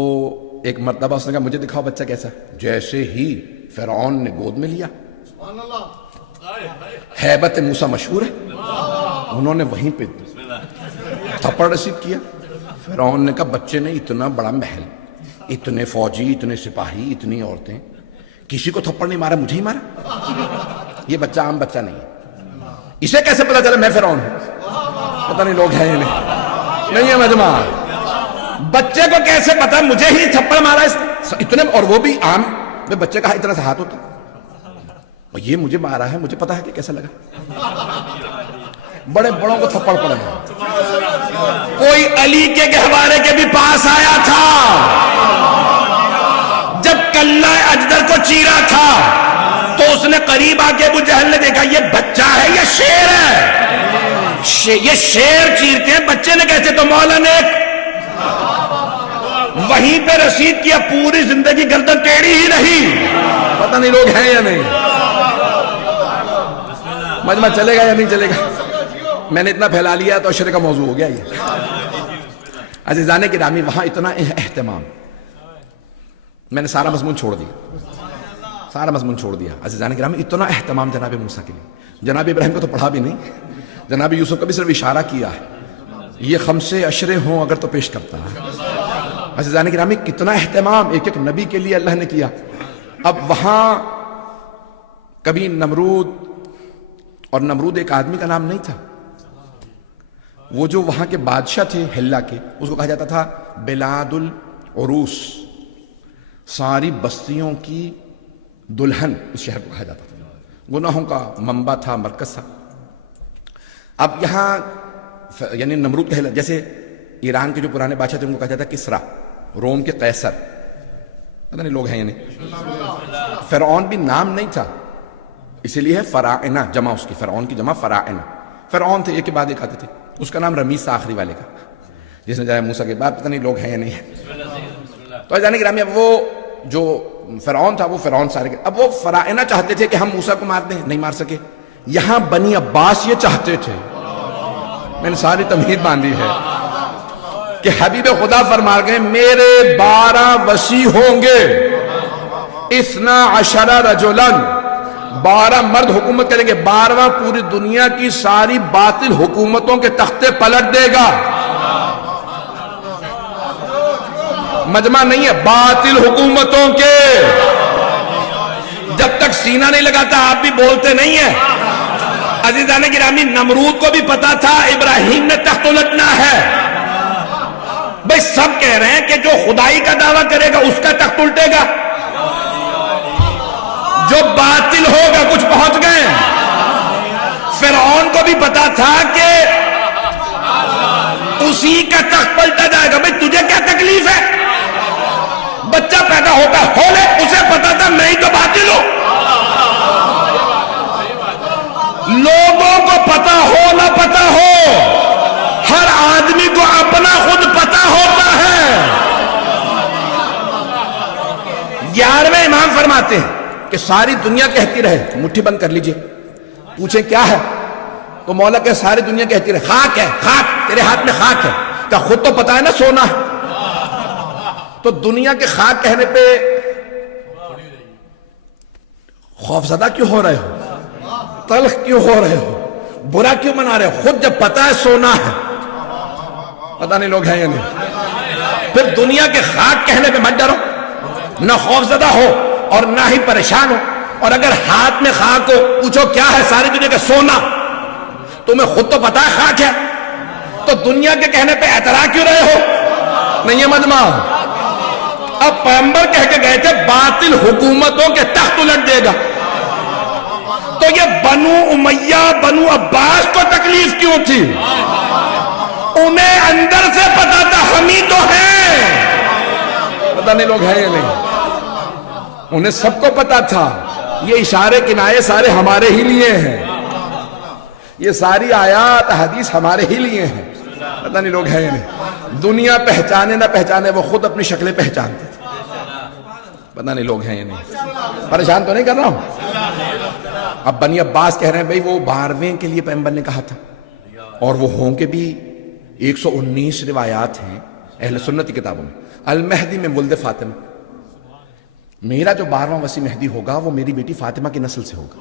ایک مرتبہ اس نے کہا مجھے دکھاؤ بچہ کیسا. جیسے ہی فرعون نے گود میں لیا، ہیبت موسیٰ مشہور ہے، انہوں نے وہیں پہ تھپڑ رسید کیا. فرعون نے کہا بچے نے اتنا بڑا محل، اتنے فوجی، اتنے سپاہی، اتنی عورتیں، کسی کو تھپڑ نہیں مارا، مجھے ہی مارا. یہ بچہ عام بچہ نہیں ہے. اسے کیسے پتا چلا میں فرعون ہوں؟ پتہ نہیں لوگ ہیں یا نہیں ہے مجمع. بچے کو کیسے پتا مجھے ہی تھپڑ مارا اتنے، اور وہ بھی عام. بچے کا اتنا سا ہاتھ ہوتا، اور یہ مجھے مارا ہے، مجھے پتا ہے کہ کیسا لگا. بڑے بڑوں کو تھپڑ پڑے ہیں. کوئی علی کے گہوارے کے بھی پاس آیا تھا جب کلہ اجدر کو چیرا تھا، تو اس نے قریب آ کے ابو جہل نے دیکھا یہ بچہ ہے یا شیر ہے. یہ شیر چیرتے ہیں، بچے نے کیسے. تو مولا نے ایک وہیں پہ رسید کیا، پوری زندگی گردن ٹیڑھی ہی نہیں. پتہ نہیں لوگ ہیں یا نہیں. مجمع چلے گا یا نہیں چلے گا؟ میں نے اتنا پھیلا لیا تو عشرے کا موضوع ہو گیا یہ. عزیزان گرامی، وہاں اتنا اہتمام. میں نے سارا مضمون چھوڑ دیا. عزیزان گرامی، اتنا اہتمام جناب موسیٰ کے لیے. جناب ابراہیم کو تو پڑھا بھی نہیں، جناب یوسف کا بھی صرف اشارہ کیا ہے. یہ خمسے عشرے ہوں اگر تو پیش کرتا ہے. عزیزان گرامی، کتنا اہتمام ایک ایک نبی کے لیے اللہ نے کیا. اب وہاں کبھی نمرود، اور نمرود ایک آدمی کا نام نہیں تھا، وہ جو وہاں کے بادشاہ تھے ہلا کے، اس کو کہا جاتا تھا بلاد العروس، ساری بستیوں کی دلہن اس شہر کو کہا جاتا تھا. گناہوں کا منبع تھا، مرکز تھا. اب یہاں یعنی نمرود کا، جیسے ایران کے جو پرانے بادشاہ تھے ان کو کہا جاتا کسرا، روم کے قیصر. پتہ نہیں لوگ ہیں یا نہیں. فرعون بھی نام نہیں تھا، اسی لیے ہے فراعنہ، جمع اس کی، فرعون کی جمع فراعنہ. فرعون تھے ایک کے بعد ایک آتے تھے. اس کا نام رمیس تھا آخری والے کا، جس نے جایا موسیٰ کے بعد. پتہ نہیں لوگ ہیں یا نہیں ہے. تو جانے گرامی، اب وہ جو فرعون تھا وہ فرعون سارے، اب وہ فراعنہ چاہتے تھے کہ ہم موسیٰ کو مار دیں، نہیں مار سکے. یہاں بنی عباس یہ چاہتے تھے. میں نے ساری تمہید باندھی ہے کہ حبیب خدا فرما گئے میرے 12 وصی ہوں گے، 12 رجلاً، 12 مرد حکومت کریں گے. 12واں پوری دنیا کی ساری باطل حکومتوں کے تختے پلٹ دے گا. مجمع نہیں ہے، باطل حکومتوں کے. جب تک سینہ نہیں لگاتا آپ بھی بولتے نہیں ہیں. عزیزان گرامی، نمرود کو بھی پتا تھا ابراہیم نے تخت الٹنا ہے. بھئی سب کہہ رہے ہیں کہ جو خدائی کا دعویٰ کرے گا اس کا تخت الٹے گا، جو باطل ہوگا. کچھ پہنچ گئے. فرعون کو بھی پتا تھا کہ اسی کا تخت پلٹا جائے گا. بھئی تجھے کیا تکلیف ہے؟ بچہ پیدا ہوتا ہو لے، اسے پتا تھا میں ہی تو باطل ہوں. لوگوں کو پتا ہو نہ پتا ہو، ہر آدمی کو اپنا خود پتا ہوتا ہے. 11ویں امام فرماتے ہیں کہ ساری دنیا کہتی رہے، مٹھی بند کر لیجئے، پوچھیں کیا ہے تو مولا کہ ساری دنیا کہتی رہے خاک ہے، خاک، تیرے ہاتھ میں خاک ہے. کیا خود تو پتا ہے نا سونا ہے؟ تو دنیا کے خاک کہنے پہ خوفزدہ کیوں ہو رہے ہو؟ تلخ کیوں ہو رہے ہو؟ برا کیوں منا رہے ہو؟ خود جب پتا ہے سونا ہے. پتہ نہیں لوگ ہیں یا نہیں. پھر دنیا کے خاک کہنے پہ مت ڈرو، نہ خوفزدہ ہو اور نہ ہی پریشان ہو. اور اگر ہاتھ میں خاک ہو، پوچھو کیا ہے؟ ساری دنیا کا سونا. تمہیں خود تو پتا ہے خاک ہے، تو دنیا کے کہنے پہ اعتراض کیوں رہے ہو؟ نہیں ہے مجمع. اب پیغمبر کہہ کے گئے تھے باطل حکومتوں کے تخت الٹ دے گا. تو یہ بنو امیہ، بنو عباس کو تکلیف کیوں تھی؟ انہیں اندر سے پتا تھا ہم ہی تو ہیں. پتہ نہیں لوگ ہیں یا نہیں. انہیں سب کو پتا تھا یہ اشارے کنایے سارے ہمارے ہی لیے ہیں، یہ ساری آیات حدیث ہمارے ہی لیے ہیں. پتہ نہیں لوگ ہیں یا نہیں. دنیا پہچانے نہ پہچانے وہ خود اپنی شکلیں پہچانتے تھے. پتہ نہیں لوگ ہیں یا نہیں. پریشان تو نہیں کر رہا ہوں. اب بنی عباس کہہ رہے ہیں بھئی وہ 12ویں کے لیے پیغمبر نے کہا تھا، اور وہ ہوں کے بھی 119 روایات ہیں اہل سنت کی کتابوں میں. المہدی میں ولد فاطمہ، میرا جو 12واں وصی مہدی ہوگا وہ میری بیٹی فاطمہ کی نسل سے ہوگا.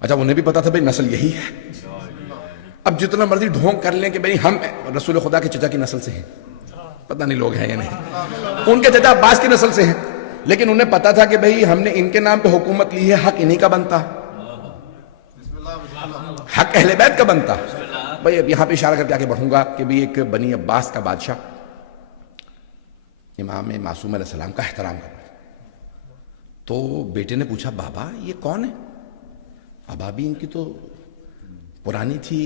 اچھا انہیں بھی پتا تھا بھئی نسل یہی ہے. اب جتنا مرضی ڈھونگ کر لیں کہ بھئی ہم رسول خدا کے چچا کی نسل سے ہیں، پتہ نہیں لوگ ہیں یا نہیں. ان کے چچا عباس کی نسل سے ہیں، لیکن انہیں پتا تھا کہ بھئی ہم نے ان کے نام پہ حکومت لی ہے، حق انہی کا بنتا، حق اہل بیت کا بنتا. بھئی اب یہاں پہ اشارہ کر کے آگے بڑھوں گا کہ بھئی ایک بنی عباس کا بادشاہ امام معصوم علیہ السلام کا احترام کر رہا ہے. تو بیٹے نے پوچھا بابا یہ کون ہے؟ اب ابھی ان کی تو پرانی تھی،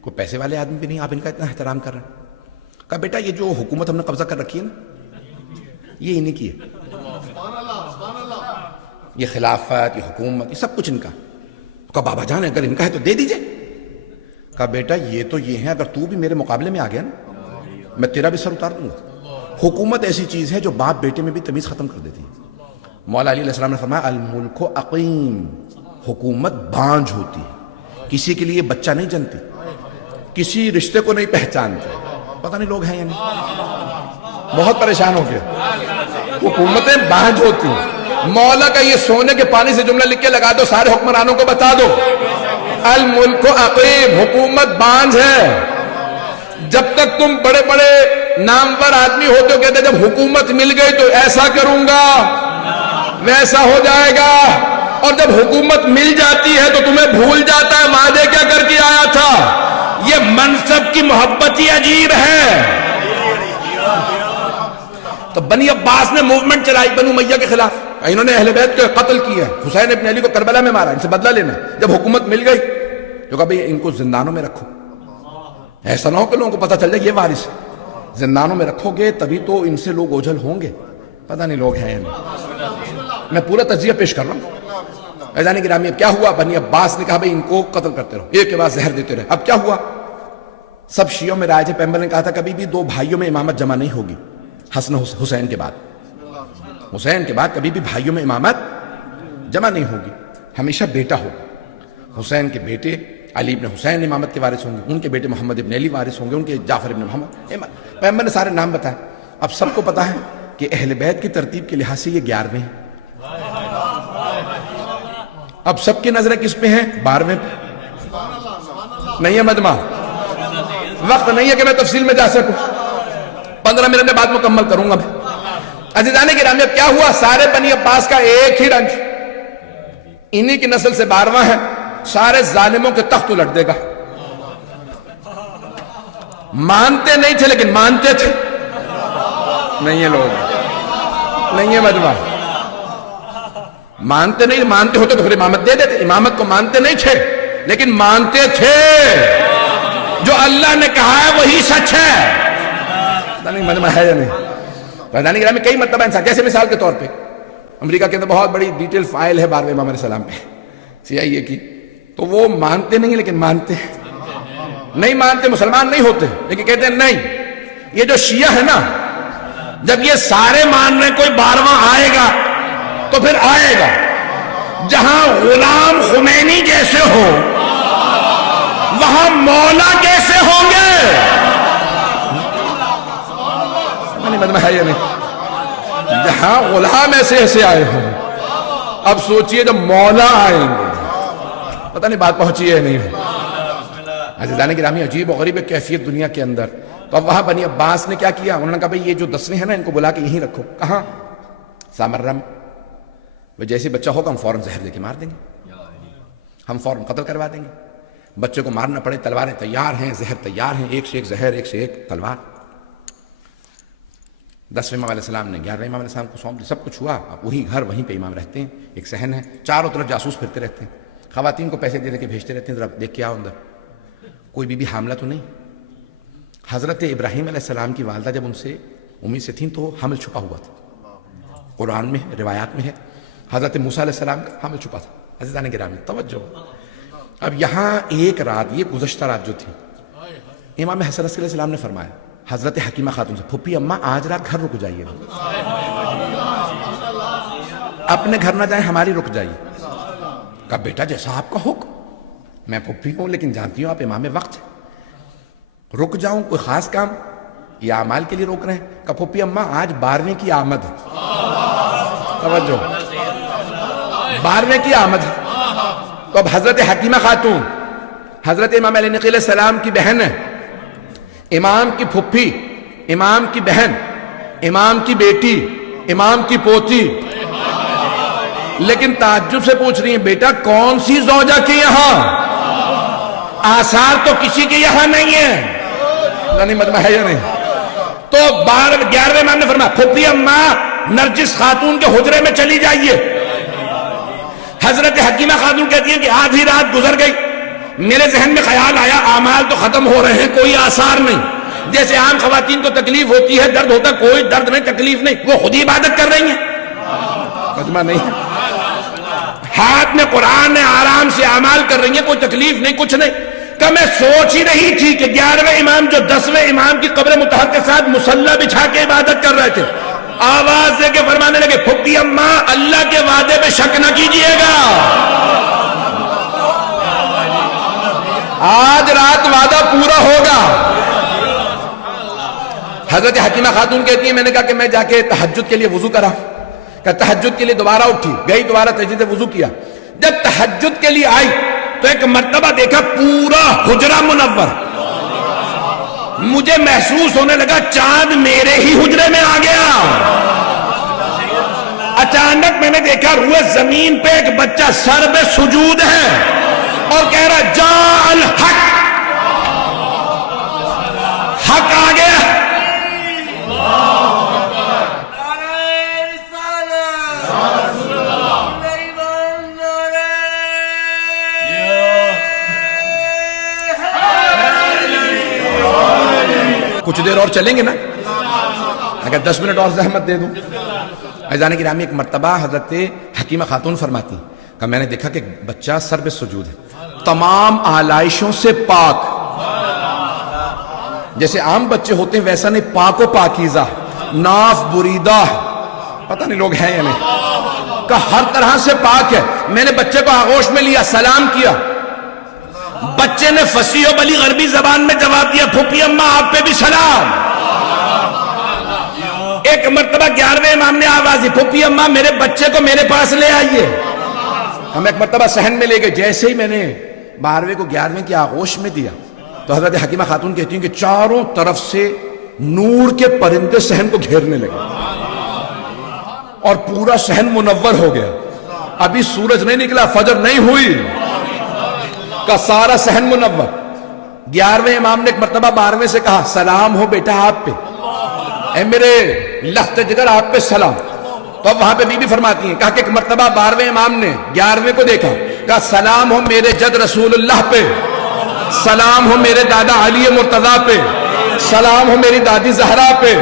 کوئی پیسے والے آدمی بھی نہیں، آپ ان کا اتنا احترام کر رہے ہیں. کہا بیٹا یہ جو حکومت ہم نے قبضہ کر رکھی ہے نا، یہ انہی کی ہے، یہ خلافت، یہ حکومت، یہ سب کچھ ان کا. کہا بابا جان اگر ان کا ہے تو دے دیجئے. کہا بیٹا یہ تو یہ ہیں، اگر تو بھی میرے مقابلے میں آ گیا نا میں تیرا بھی سر اتار دوں گا. حکومت ایسی چیز ہے جو باپ بیٹے میں بھی تمیز ختم کر دیتی ہے. مولا علی علیہ السلام نے فرمایا الملک عقیم، حکومت بانجھ ہوتی ہے، کسی کے لیے بچہ نہیں جنتی، کسی رشتے کو نہیں پہچانتی. پتہ نہیں لوگ ہیں یا نہیں، بہت پریشان ہو گیا. حکومتیں بانجھ ہوتی ہیں. مولا کا یہ سونے کے پانی سے جملہ لکھ کے لگا دو، سارے حکمرانوں کو بتا دو الملک عقیم، حکومت بانجھ ہے. جب تک تم بڑے بڑے نامور آدمی ہوتے ہو کہتے جب حکومت مل گئی تو ایسا کروں گا ویسا ہو جائے گا، اور جب حکومت مل جاتی ہے تو تمہیں بھول جاتا ہے وعدے کیا کر کے آیا تھا. یہ منصب کی محبت ہی عجیب ہے. تو بنی عباس نے موومنٹ چلائی بنو امیہ کے خلاف، انہوں نے اہل بیت کو قتل کیا. حسین ابن علی کو کربلا میں مارا، ان سے بدلہ لینا. جب حکومت مل گئی تو کہا بھئی ان کو زندانوں میں رکھو، ایسا نہ ہو کہ لوگوں کو پتہ چل جائے یہ وارث ہے. زندانوں میں رکھو گے تبھی تو ان سے لوگ اوجھل ہوں گے. پتہ نہیں لوگ ہیں یا نہیں، میں پورا تجزیہ پیش کر رہا ہوں. عزیزان گرامی اب کیا ہوا؟ بنی عباس نے کہا بھئی ان کو قتل کرتے رہو، ایک کے بعد زہر دیتے رہے. اب کیا ہوا؟ سب شیعوں میں رائے ہے. پیغمبر نے کہا تھا کبھی بھی دو بھائیوں میں امامت جمع نہیں ہوگی. حسن حسین کے بعد، حسین کے بعد کبھی بھی بھائیوں میں امامت جمع نہیں ہوگی، ہمیشہ بیٹا ہوگا. حسین کے بیٹے علی ابن حسین امامت کے وارث ہوں گے، ان کے بیٹے محمد ابن علی وارث ہوں گے، ان کے جعفر ابن محمد. پیغمبر نے سارے نام بتائے. اب سب کو پتا ہے کہ اہل بیت کی ترتیب کے لحاظ سے یہ 11ویں ہیں. اب سب کی نظریں کس پہ ہیں؟ 12ویں پہ. نہیں ہے مجمع، وقت نہیں ہے کہ میں تفصیل میں جا سکوں، 15 منٹ میں بعد مکمل کروں گا. عزیزان گرامی اب کیا ہوا؟ سارے بنی عباس کا ایک ہی رنج، انہی کی نسل سے 12واں ہے. سارے ظالموں کے تخت الٹ دے گا. مانتے نہیں تھے لیکن مانتے تھے. نہیں ہے لوگ، نہیں ہے مجمع. مانتے نہیں، مانتے ہوتے تو پھر امامت دے دیتے. امامت کو مانتے نہیں تھے لیکن مانتے تھے. جو اللہ نے کہا ہے وہی سچ ہے. پتہ نہیں مجمع ہے یا نہیں. رضانی گرامی کئی مرتبہ انسان، جیسے مثال کے طور پہ امریکہ کے اندر بہت بڑی ڈیٹیل فائل ہے 12ویں امام علیہ السلام پہ CIA کی، تو وہ مانتے نہیں لیکن مانتے ہیں. نہیں مانتے، مسلمان نہیں ہوتے لیکن کہتے ہیں نہیں. یہ جو شیعہ ہے نا، جب یہ سارے مان رہے کوئی 12واں آئے گا تو پھر آئے گا. جہاں غلام خمینی جیسے ہو وہاں مولا کیسے ہوں گے؟ مطلب ہے یا نہیں؟ جہاں غلام ایسے آئے ہوں، اب سوچئے جب مولا آئیں گے. پتہ نہیں بات پہنچی ہے نہیں ہے. عزیزان گرامی عجیب و غریب کیفیت دنیا کے اندر. تو اب وہاں بنی عباس نے کیا کیا؟ انہوں نے کہا بھئی یہ جو 10ویں ہیں نا ان کو بلا کے یہیں رکھو. کہاں؟ سامرہ میں. وہ جیسے بچہ ہوگا ہم فوراً زہر دے کے مار دیں گے، ہم فوراً قتل کروا دیں گے. بچے کو مارنا پڑے، تلواریں تیار ہیں، زہر تیار ہیں، ایک سے ایک زہر، ایک سے ایک تلوار. 10ویں امام علیہ السلام نے 11ویں امام علیہ السلام کو سونپ دی. سب کچھ ہوا. اب وہی گھر وہیں پہ امام رہتے ہیں. ایک صحن ہے، چاروں طرف جاسوس پھرتے رہتے ہیں. خواتین کو پیسے دے کے بھیجتے رہتے ہیں ذرا دیکھ کے آؤ اندر کوئی بی بی حاملہ تو نہیں. حضرت ابراہیم علیہ السلام کی والدہ جب ان سے امید سے تھیں تو حمل چھپا ہوا تھا. قرآن میں روایات میں ہے حضرت موسیٰ علیہ السلام کا حمل چھپا تھا. عزیزان گرامی توجہ. اب یہاں ایک رات، یہ گزشتہ رات جو تھی، امام حسن علیہ السلام نے فرمایا حضرت حکیمہ خاتون سے، پھپھی اماں آج رات گھر رک جائیے، اپنے گھر نہ جائیں، ہماری رک جائیے. کہا بیٹا جیسا آپ کا حکم. میں پھپھی ہوں لیکن جانتی ہوں آپ امام وقت ہیں، رک جاؤں کوئی خاص کام یا اعمال کے لیے روک رہے ہیں؟ کہا پھپھی اماں آج 12ویں کی آمد ہے. توجہ، 12ویں کی آمد ہے. تو اب حضرت حکیمہ خاتون حضرت امام علی نقی علیہ السلام کی بہن ہے، امام کی پھپھی، امام کی بہن، امام کی بیٹی، امام کی پوتی. لیکن تعجب سے پوچھ رہی ہیں بیٹا کون سی زوجہ کے یہاں؟ آثار تو کسی کے یہاں نہیں ہے. نہیں مطلب ہے یا نہیں؟ تو 11ویں امام نے فرمایا پھپھی اماں نرجس خاتون کے حجرے میں چلی جائیے. حضرت حکیمہ خاتون کہتی ہیں کہ آدھی رات گزر گئی، میرے ذہن میں خیال آیا اعمال تو ختم ہو رہے ہیں، کوئی آثار نہیں. جیسے عام خواتین کو تکلیف ہوتی ہے، درد ہوتا ہے، کوئی درد نہیں، تکلیف نہیں، وہ خود ہی عبادت کر رہی ہیں. مجمع نہیں ہے، ہاتھ میں قرآن ہے، آرام سے اعمال کر رہی ہیں، کوئی تکلیف نہیں، کچھ نہیں. کہ میں سوچ ہی رہی تھی کہ 11ویں امام جو 10ویں امام کی قبر مطہر کے ساتھ مصلی بچھا کے عبادت کر رہے تھے، آواز دے کے فرمانے لگے پھپھی اماں اللہ کے وعدے پہ شک نہ کیجئے گا، آج رات وعدہ پورا ہوگا۔ حضرت حکیمہ خاتون کہتی ہیں میں نے کہا کہ میں جا کے تہجد کے لیے وضو کرا، کہ تہجد کے لیے دوبارہ اٹھی، گئی دوبارہ تہجد وضو کیا، جب تہجد کے لیے آئی تو ایک مرتبہ دیکھا پورا حجرہ منور، مجھے محسوس ہونے لگا چاند میرے ہی حجرے میں آ گیا۔ اچانک میں نے دیکھا روئے زمین پہ ایک بچہ سر پہ سجود ہے اور کہہ رہا جاء الحق، حق آ گیا۔ کچھ دیر اور چلیں گے نا، اگر 10 منٹ اور زحمت دے دوں۔ عزیزان گرامی، ایک مرتبہ حضرت حکیمہ خاتون فرماتی کہ میں نے دیکھا کہ بچہ سر پہ سجود ہے، تمام آلائشوں سے پاک، جیسے عام بچے ہوتے ہیں ویسا نہیں، پاک و پاکیزہ، ناف بریدہ، پتہ نہیں لوگ ہیں یا نہیں، کہ ہر طرح سے پاک ہے۔ میں نے بچے کو آغوش میں لیا، سلام کیا، بچے نے فصیح و بلیغ عربی زبان میں جواب دیا پھوپھی اماں آپ پہ بھی سلام۔ ایک مرتبہ 11ویں امام نے آواز دی پھوپھی اماں میرے بچے کو میرے پاس لے آئیے، ہم ایک مرتبہ صحن میں لے گئے، جیسے ہی میں نے 12ویں کو 11ویں کی آغوش میں دیا تو حضرت حکیمہ خاتون کہتی ہیں کہ چاروں طرف سے نور کے پرندے صحن کو گھیرنے لگے اور پورا صحن منور ہو گیا، ابھی سورج نہیں نکلا، فجر نہیں ہوئی کا سارا صحن منور۔ 11ویں امام نے ایک مرتبہ 12ویں سے کہا سلام ہو بیٹا آپ پہ، اے میرے لخت جگر آپ پہ سلام۔ تو اب وہاں پہ بی بی فرماتی ہیں، کہا کہ ایک مرتبہ 12ویں امام نے 11ویں کو دیکھا، کہا سلام ہو میرے جد رسول اللہ پہ، سلام ہو میرے دادا علی مرتضیٰ پہ، سلام ہو میری دادی زہرا پہ،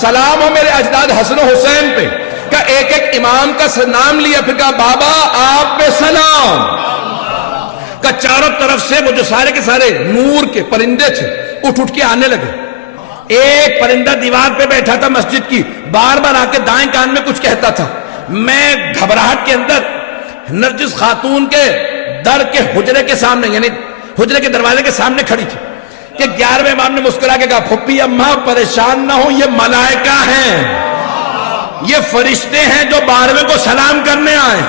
سلام ہو میرے اجداد حسن و حسین پہ۔ کہا ایک ایک امام کا نام لیا، پھر کہا بابا آپ پہ سلام۔ کہ چاروں طرف سے وہ جو سارے کے سارے نور کے پرندے تھے اٹھ اٹھ کے آنے لگے۔ ایک پرندہ دیوار پہ بیٹھا تھا مسجد کی، بار بار آ کے دائیں کان میں کچھ کہتا تھا۔ میں گھبراہٹ کے اندر نرجس خاتون کے در کے حجرے کے سامنے، یعنی حجرے کے دروازے کے سامنے کھڑی تھی کہ 11ویں امام نے مسکرا کے کہا پھپھی اماں پریشان نہ ہو، یہ ملائکہ ہیں، یہ فرشتے ہیں جو 12ویں کو سلام کرنے آئے،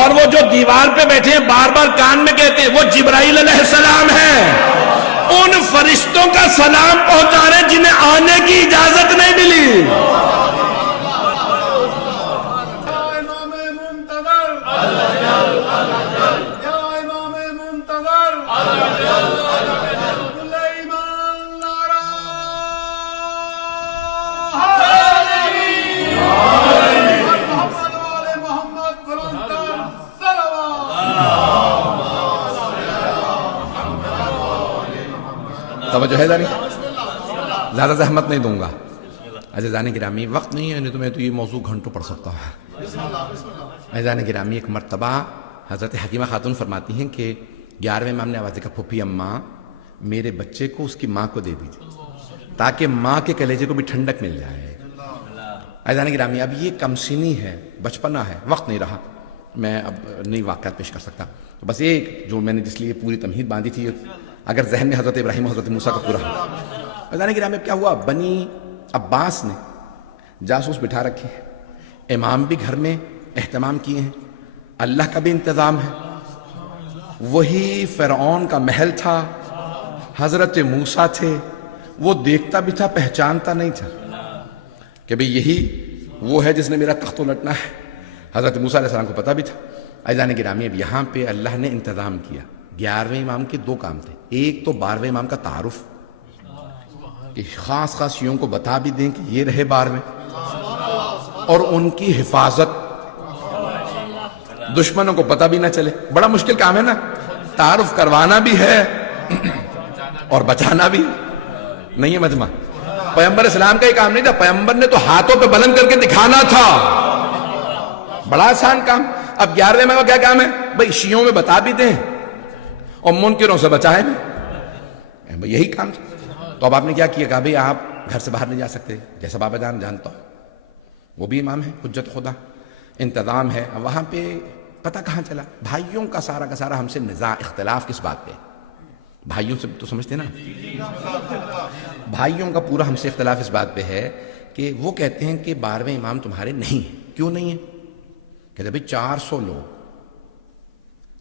اور وہ جو دیوار پہ بیٹھے ہیں بار بار کان میں کہتے ہیں وہ جبرائیل علیہ السلام ہیں، ان فرشتوں کا سلام پہنچا رہے جنہیں آنے کی اجازت نہیں ملی۔ توجہ ہے جانی، زیادہ زحمت نہیں دوں گا۔ عزیزان گرامی، وقت نہیں ہے، نہیں تو میں تو یہ موضوع گھنٹوں پڑھ سکتا ہوں۔ عزیزان گرامی، ایک مرتبہ حضرت حکیمہ خاتون فرماتی ہیں کہ 11ویں امام نے آواز دی کہ پھپھی اماں میرے بچے کو اس کی ماں کو دے دیجیے تاکہ ماں کے کلیجے کو بھی ٹھنڈک مل جائے۔ عزیزان گرامی، اب یہ کم سنی ہے، بچپنا ہے، وقت نہیں رہا، میں اب نئی واقعات پیش کر سکتا، تو بس ایک جو میں نے جس لیے پوری تمہید باندھی تھی، اگر ذہن میں حضرت ابراہیم و حضرت موسیٰ کا پورا ہو۔ عزیزان گرامی، اب کیا ہوا، بنی عباس نے جاسوس بٹھا رکھے، امام بھی گھر میں اہتمام کیے ہیں، اللہ کا بھی انتظام ہے، وہی فرعون کا محل تھا، حضرت موسیٰ تھے، وہ دیکھتا بھی تھا پہچانتا نہیں تھا کہ بھئی یہی وہ ہے جس نے میرا تخت الٹنا ہے۔ حضرت موسیٰ علیہ السلام کو پتہ بھی تھا۔ عزیزان گرامی، اب یہاں پہ اللہ نے انتظام کیا۔ 11ویں امام کے دو کام تھے، ایک تو 12ویں امام کا تعارف، کہ خاص خاص شیعوں کو بتا بھی دیں کہ یہ رہے 12ویں، اور ان کی حفاظت، دشمنوں کو پتہ بھی نہ چلے۔ بڑا مشکل کام ہے نا، تعارف کروانا بھی ہے اور بچانا بھی نہیں ہے مجمع۔ پیغمبر اسلام کا یہ کام نہیں تھا، پیغمبر نے تو ہاتھوں پہ بلند کر کے دکھانا تھا، بڑا آسان کام۔ اب 11ویں امام کا کیا کام ہے، بھئی شیعوں میں بتا بھی دیں اور منکروں سے بچائیں بھی۔ یہی کام تھا. تو اب آپ نے کیا کیا؟ کہا بھئی آپ گھر سے باہر نہیں جا سکتے، جیسا بابا جان جانتا ہوں، وہ بھی امام ہے، حجت خدا، انتظام ہے. اب وہاں پہ پتہ کہاں چلا؟ بھائیوں کا سارا ہم سے نزاع، اختلاف کس بات پہ؟ بھائیوں سے تو سمجھتے نا، بھائیوں کا پورا ہم سے اختلاف اس بات پہ ہے کہ وہ کہتے ہیں کہ 12ویں امام تمہارے نہیں ہیں. کیوں نہیں ہیں؟ کہتے بھئی 400 لوگ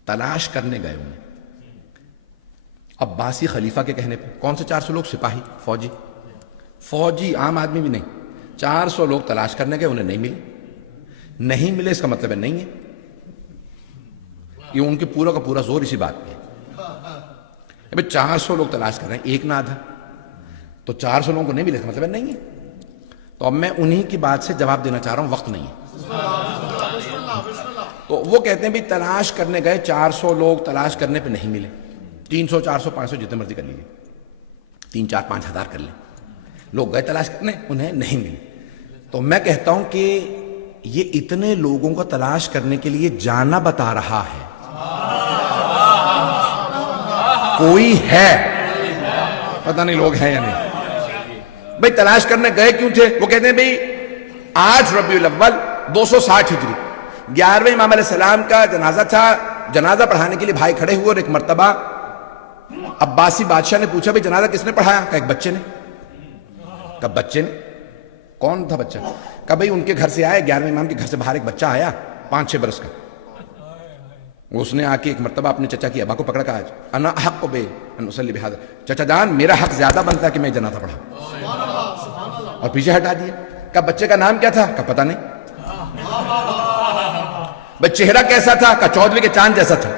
تلاش کرنے گئے انہیں عباسی خلیفہ کے کہنے پہ. کون سے 400 لوگ؟ سپاہی، فوجی، عام آدمی بھی نہیں. 400 لوگ تلاش کرنے گئے، انہیں نہیں ملے. اس کا مطلب ہے نہیں ہے. یہ ان کے پورا کا پورا زور اسی بات پہ ہے. 400 لوگ تلاش کر رہے ہیں، ایک نہ آدھا، تو 400 لوگوں کو نہیں ملے، اس کا مطلب ہے نہیں ہے. تو اب میں انہی کی بات سے جواب دینا چاہ رہا ہوں، وقت نہیں ہے. تو وہ کہتے ہیں بھی تلاش کرنے گئے 400 لوگ، تلاش کرنے پہ نہیں ملے. 300 400 500 جتنے مرضی کر لیجیے، 3 4 5 ہزار کر لیں، لوگ گئے تلاش کرنے، انہیں نہیں ملے. تو میں کہتا ہوں کہ یہ اتنے لوگوں کو تلاش کرنے کے لیے جانا بتا رہا ہے. کوئی ہے، پتہ نہیں لوگ ہیں یا نہیں. بھئی تلاش کرنے گئے کیوں تھے؟ وہ کہتے ہیں بھئی 8 ربیع الاول 260 ہجری 11ویں امام علیہ السلام کا جنازہ تھا. جنازہ پڑھانے کے لیے بھائی کھڑے ہوئے، اور ایک مرتبہ عباسی بادشاہ نے پوچھا بھئی جنازہ کس نے پڑھایا؟ کہا ایک بچے نے. کہا بچے نے؟ کون تھا بچہ؟ کہا بھئی ان کے گھر سے آیا، 11ویں امام کے گھر سے باہر ایک بچہ آیا 5-6 برس کا. اس نے آ کے ایک مرتبہ اپنے چچا کی ابا کو پکڑا، کہا انا حق بے ان اصلی بہذا، چچا جان میرا حق زیادہ بنتا ہے کہ میں جنازہ پڑھاؤں، اور پیچھے ہٹا دیا. کہا بچے کا نام کیا تھا؟ کہا پتہ نہیں. بھئی چہرہ کیسا تھا؟ کہا 14ویں کے چاند جیسا تھا.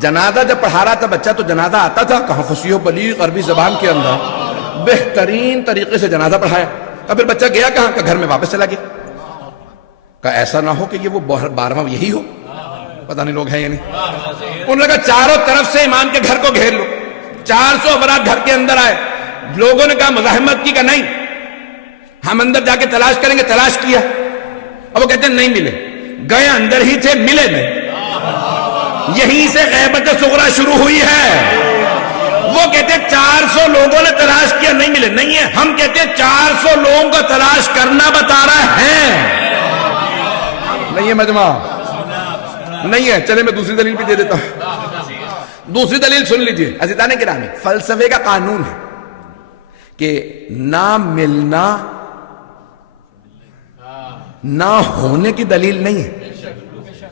جنازہ جب پڑھا رہا تھا بچہ تو جنازہ آتا تھا؟ کہاں فصیح و بلیغ عربی زبان کے اندر بہترین طریقے سے جنازہ پڑھایا. کہا پھر بچہ گیا کہاں؟ کہ گھر میں واپس چلا گیا. کہا ایسا نہ ہو کہ یہ وہ 12واں یہی ہو. پتہ نہیں لوگ ہیں یا نہیں. انہوں نے کہا چاروں طرف سے امام کے گھر کو گھیر لو. 400 افراد گھر کے اندر آئے. لوگوں نے کہا مزاحمت کی، کہ نہیں ہم اندر جا کے تلاش کریں گے. تلاش کیا، اب وہ کہتے ہیں نہیں ملے. گئے اندر ہی تھے، ملے نہیں. یہیں سے غیبت صغرا شروع ہوئی ہے. وہ کہتے ہیں 400 لوگوں نے تلاش کیا، نہیں ملے. نہیں ہے، ہم کہتے ہیں 400 لوگوں کو تلاش کرنا بتا رہا ہے. نہیں ہے مجمع، نہیں ہے. چلے میں دوسری دلیل بھی دے دیتا ہوں. دوسری دلیل سن لیجئے عزیزان گرامی. فلسفے کا قانون ہے کہ نہ ملنا نہ ہونے کی دلیل نہیں ہے،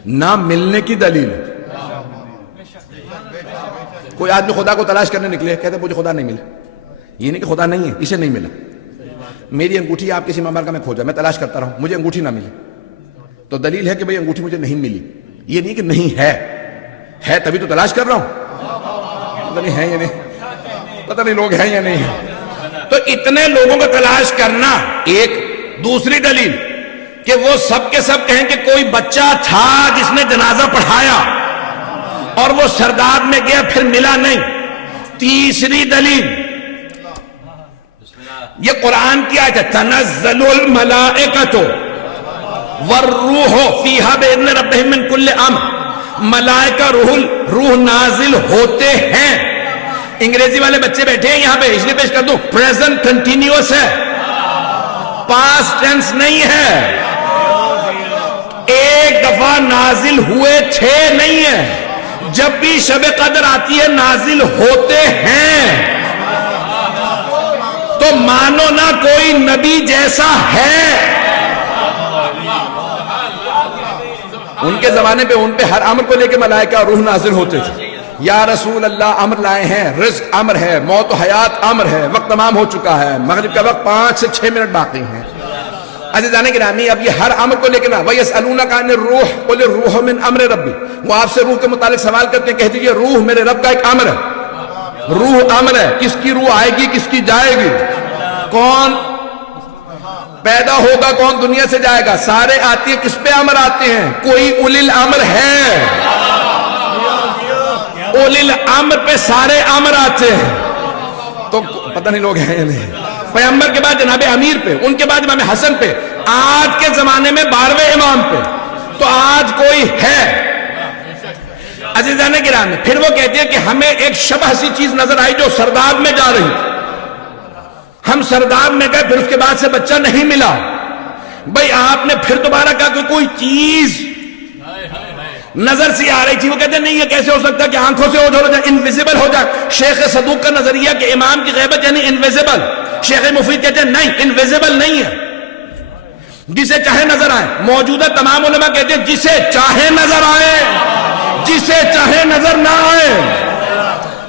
نہ ملنے کی دلیل. کوئی آدمی خدا کو تلاش کرنے نکلے، کہتے ہیں مجھے خدا نہیں ملا. یہ نہیں کہ خدا نہیں ہے، اسے نہیں ملا. میری انگوٹھی آپ کسی ممبر کا میں کھوجا، میں تلاش کرتا رہا ہوں، مجھے انگوٹھی نہ ملی، تو دلیل ہے کہ بھئی انگوٹھی مجھے نہیں ملی. یہ نہیں کہ نہیں ہے تبھی تو تلاش کر رہا ہوں. پتہ نہیں ہے یا نہیں، پتہ نہیں لوگ ہیں یا نہیں ہیں. تو اتنے لوگوں کو تلاش کرنا ایک. دوسری دلیل کہ وہ سب کے سب کہیں کہ کوئی بچہ تھا جس نے جنازہ پڑھایا اور وہ سرداب میں گیا پھر ملا نہیں. تیسری دلیل یہ قرآن کی آیت ہے تنزل الملائکۃ والروح فیہا بإذن ربہم من کل امر. ملائکہ روح نازل ہوتے ہیں. انگریزی والے بچے بیٹھے ہیں یہاں پہ، اس لیے پیش کر دوں پریزنٹ کنٹینیوس ہے، پاسٹ ٹینس نہیں ہے. ایک دفعہ نازل ہوئے تھے نہیں ہے. جب بھی شب قدر آتی ہے نازل ہوتے ہیں. تو مانو نہ کوئی نبی جیسا ہے. ان کے زمانے پہ ان پہ ہر امر کو لے کے ملائکہ اور روح نازل ہوتے تھے. یا رسول اللہ امر لائے ہیں، رزق امر ہے، موت و حیات امر ہے، وقت تمام ہو چکا ہے، مغرب کا وقت 5 سے 6 منٹ باقی ہیں. عزیزان گرامی اب یہ ہر امر کو لے کے نہ وَيَسْأَلُونَكَ عَنِ الرُّوحِ قُلِ الرُّوحُ مِنْ أَمْرِ رَبِّ. وہ آپ سے روح کے متعلق سوال کرتے ہیں، کہہ دیجئے روح میرے رب کا ایک امر ہے. روح امر ہے. کس کی روح آئے گی، کس کی جائے گی، کون پیدا ہوگا، کون دنیا سے جائے گا، سارے آتی ہیں. کس پہ امر آتے ہیں؟ کوئی اولی الامر ہے. اولی الامر پہ سارے امر آتے ہیں. تو پتہ نہیں لوگ ہیں یا نہیں. پیغمبر کے بعد جناب امیر پہ، ان کے بعد امام حسن پہ، آج کے زمانے میں 12ویں امام پہ. تو آج کوئی ہے. عزیزان گرامی، پھر وہ کہتے ہیں کہ ہمیں ایک شبہ سی چیز نظر آئی جو سرداب میں جا رہی، ہم سرداب میں گئے، پھر اس کے بعد سے بچہ نہیں ملا۔ بھئی آپ نے پھر دوبارہ کہا کہ کوئی چیز نظر سی آ رہی تھی، وہ کہتے ہیں نہیں یہ کیسے ہو سکتا کہ آنکھوں سے اوجھل ہو جائے، انویزیبل ہو جائے۔ شیخ صدوق کا نظریہ کہ امام کی غیبت یعنی انویزیبل، شیخ مفید کہتے ہیں نہیں، انویزیبل نہیں ہے، جسے چاہے نظر آئے۔ موجودہ تمام علماء کہتے ہیں جسے چاہے نظر آئے، جسے چاہے نظر نہ آئے۔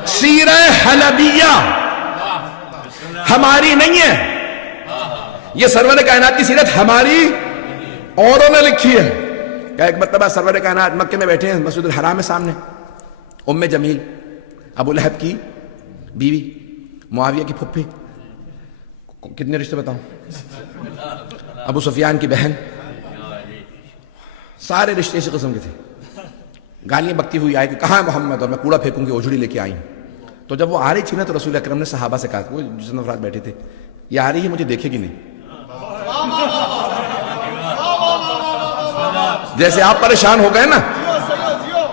سیرہ حلبیہ ہماری نہیں ہے، یہ سرور کائنات کی سیرت ہماری اوروں نے لکھی ہے۔ کہ ایک مرتبہ سرور کائنات مکے میں بیٹھے ہیں، مسجد الحرام میں، سامنے ام جمیل، ابو لہب کی بیوی، معاویہ کی پھپھی، کتنے رشتے بتاؤں، ابو سفیان کی بہن، سارے رشتے اسی قسم کے تھے۔ گالیاں بکتی ہوئی آئی کہ کہاں ہے محمد، اور میں کوڑا پھینکوں گی، اوجھڑی لے کے آئی ہوں۔ تو جب وہ آ رہی تھی نا تو رسول اکرم نے صحابہ سے کہا، وہ جس افراد بیٹھے تھے، یہ آ رہی ہے، مجھے دیکھے گی نہیں، جیسے آپ پریشان ہو گئے نا،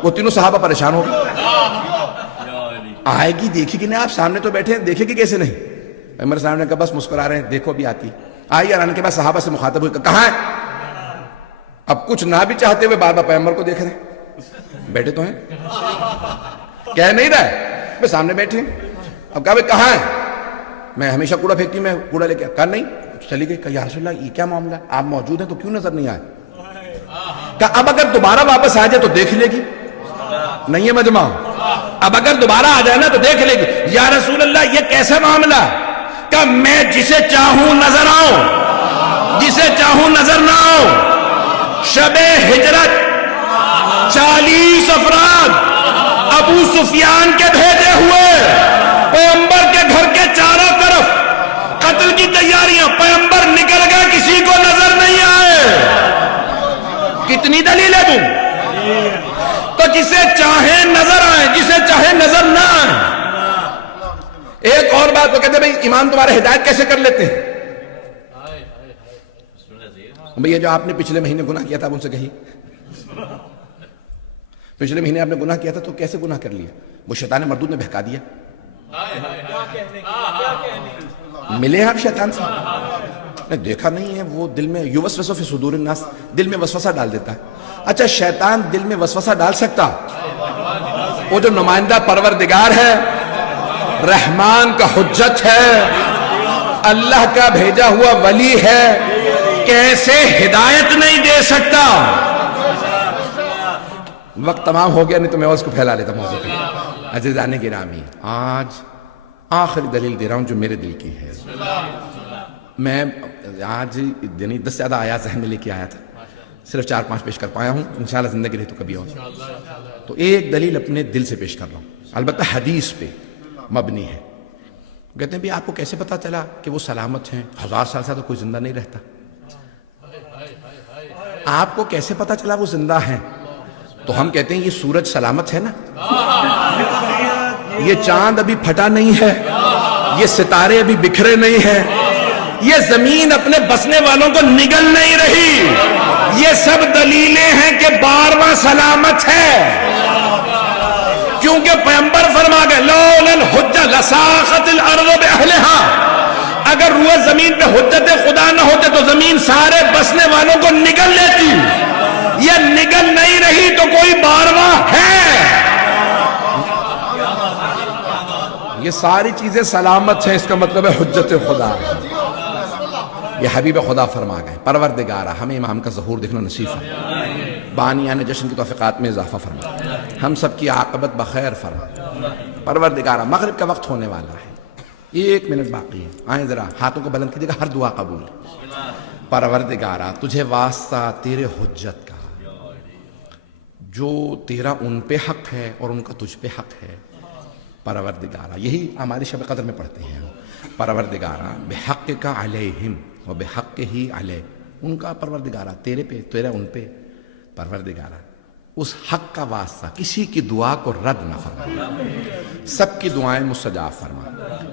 وہ تینوں صحابہ پریشان ہو گئے، آئے گی دیکھے گی نہیں، آپ سامنے تو بیٹھے ہیں، دیکھے گی کیسے نہیں؟ عمر صاحب نے کہا بس مسکرا رہے ہیں، دیکھو بھی آتی آئی۔ آنے کے بعد صحابہ سے مخاطب ہوئی، کہاں ہے؟ اب کچھ نہ بھی چاہتے ہوئے بار بار پیغمبر کو دیکھ رہے ہیں، بیٹھے تو ہیں، کہہ نہیں رہے، میں سامنے بیٹھے ہیں۔ اب کہا بھائی کہاں ہے؟ میں ہمیشہ کوڑا پھینکتی ہوں، میں کوڑا لے کے، کہا نہیں، چلی گئی۔ کہا یا رسول اللہ یہ کیا معاملہ، آپ موجود ہیں تو کیوں نظر نہیں آئے؟ کہا اب اگر دوبارہ واپس آ جائے تو دیکھ لے گی، نہیں ہے مجمع، اب اگر دوبارہ آ جائے نا تو دیکھ لے گی۔ یا رسول اللہ یہ کیسا معاملہ؟ کہ میں جسے چاہوں نظر آؤں، جسے چاہوں نظر نہ آؤں۔ شب ہجرت 40 افراد ابو سفیان کے بھیجے ہوئے، پیغمبر کے گھر کے چاروں طرف قتل کی تیاریاں، پیغمبر نکل گئے، کسی کو نظر نہیں آئے۔ کتنی دلیلیں دوں؟ تو جسے چاہے نظر آئے، جسے چاہے نظر نہ آئے۔ ایک اور بات وہ کہتے ہیں بھئی امام تمہارے ہدایت کیسے کر لیتے ہیں؟ بھئی یہ جو آپ نے پچھلے مہینے گناہ کیا تھا، اب ان سے کہی پچھلے مہینے آپ نے گناہ کیا تھا تو کیسے گناہ کر لیا؟ وہ شیطان مردود نے بہکا دیا۔ ملے آپ شیطان سے؟ نہیں دیکھا نہیں ہے، وہ دل میں یوسوس فی صدور الناس، دل میں وسوسہ ڈال دیتا ہے۔ اچھا شیطان دل میں وسوسہ ڈال سکتا؟ وہ جو نمائندہ پروردگار ہے، رحمان کا حجت ہے، اللہ کا بھیجا ہوا ولی ہے، کیسے ہدایت نہیں دے سکتا؟ وقت تمام ہو گیا، نہیں تو میں اس کو پھیلا لیتا موضوع پہ۔ عزیزان گرامی، آج آخری دلیل دے رہا ہوں جو میرے دل کی ہے۔ میں آج یعنی 10 سے زیادہ آیات ذہن میں لے کے آیا تھا، صرف 4-5 پیش کر پایا ہوں، انشاءاللہ زندگی رہی تو کبھی اور۔ تو ایک دلیل اپنے دل سے پیش کر رہا ہوں، البتہ حدیث پہ مبنی ہے۔ کہتے ہیں بھی آپ کو کیسے پتا چلا کہ وہ سلامت ہیں؟ 1000 سال سے تو کوئی زندہ نہیں رہتا۔ آپ کو کیسے پتا چلا وہ زندہ ہیں؟ تو ہم کہتے ہیں یہ سورج سلامت ہے نا، یہ چاند ابھی پھٹا نہیں ہے، یہ ستارے ابھی بکھرے نہیں ہیں، یہ زمین اپنے بسنے والوں کو نگل نہیں رہی، یہ سب دلیلیں ہیں کہ بارواں سلامت ہے۔ کیونکہ پیغمبر فرما گئے لولا الحجہ لساخت الارض باہلہا، اگر روئے زمین پہ حجت خدا نہ ہوتے تو زمین سارے بسنے والوں کو نگل لیتی، یہ نگل نہیں رہی تو کوئی بارواں ہے۔ یہ ساری چیزیں سلامت ہیں، اس کا مطلب ہے حجت خدا ہے۔ یہ حبیب خدا فرما گئے پروردگارہ ہمیں امام کا ظہور دیکھنا نصیب فرما، بانیان جشن کی توفیقات میں اضافہ فرما، ہم سب کی عاقبت بخیر فرما۔ پروردگارہ مغرب کا وقت ہونے والا ہے، 1 منٹ باقی ہے، آئیں ذرا ہاتھوں کو بلند کیجئے گا، ہر دعا قبول ہے۔ پروردگارہ تجھے واسطہ تیرے حجت کا، جو تیرا ان پہ حق ہے اور ان کا تجھ پہ حق ہے۔ پروردگارہ یہی ہماری شب قدر میں پڑھتے ہیں، پروردگارہ بحق کا علیہم و بحق ہی علیہ، ان کا پروردگارہ تیرے پہ، تیرا ان پہ، پروردگارہ اس حق کا واسطہ کسی کی دعا کو رد نہ فرما، سب کی دعائیں مستجاب فرما،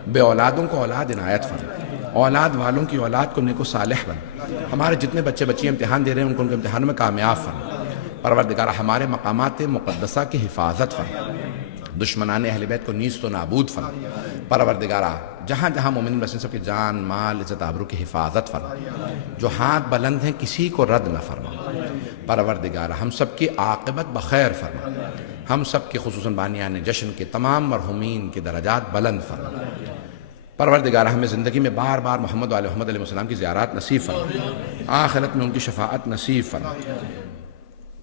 بے اولادوں کو اولاد عنایت فرما، اولاد والوں کی اولاد کو نیک و صالح بنا، ہمارے جتنے بچے بچیاں امتحان دے رہے ہیں ان کو ان کے امتحان میں کامیاب فرما، پروردگار ہمارے مقامات مقدسہ کی حفاظت فرما، دشمنان اہل بیت کو نیست و نابود فرما، پروردگارہ جہاں جہاں مومنین بسیں سب کی جان مال عزت آبرو کی حفاظت فرما، جو ہاتھ بلند ہیں کسی کو رد نہ فرما، پروردگارہ ہم سب کی عاقبت بخیر فرما، ہم سب کے خصوصاً بانیان جشن کے تمام مرحومین کے درجات بلند فرما، پروردگارہ ہمیں زندگی میں بار بار محمد و آل محمد علیہ السلام کی زیارات نصیب فرما، آخرت میں ان کی شفاعت نصیب فرما،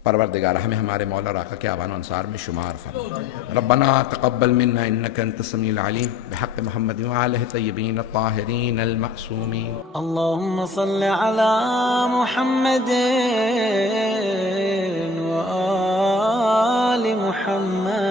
پروردگار ہمیں ہمارے مولا اور آقا کے آبان و انصار میں شمار فرما۔ ربنا تقبل منا انك انت السميع العليم بحق محمد وآلہ الطیبین الطاہرین المعصومین۔ اللهم صل على محمد وآل محمد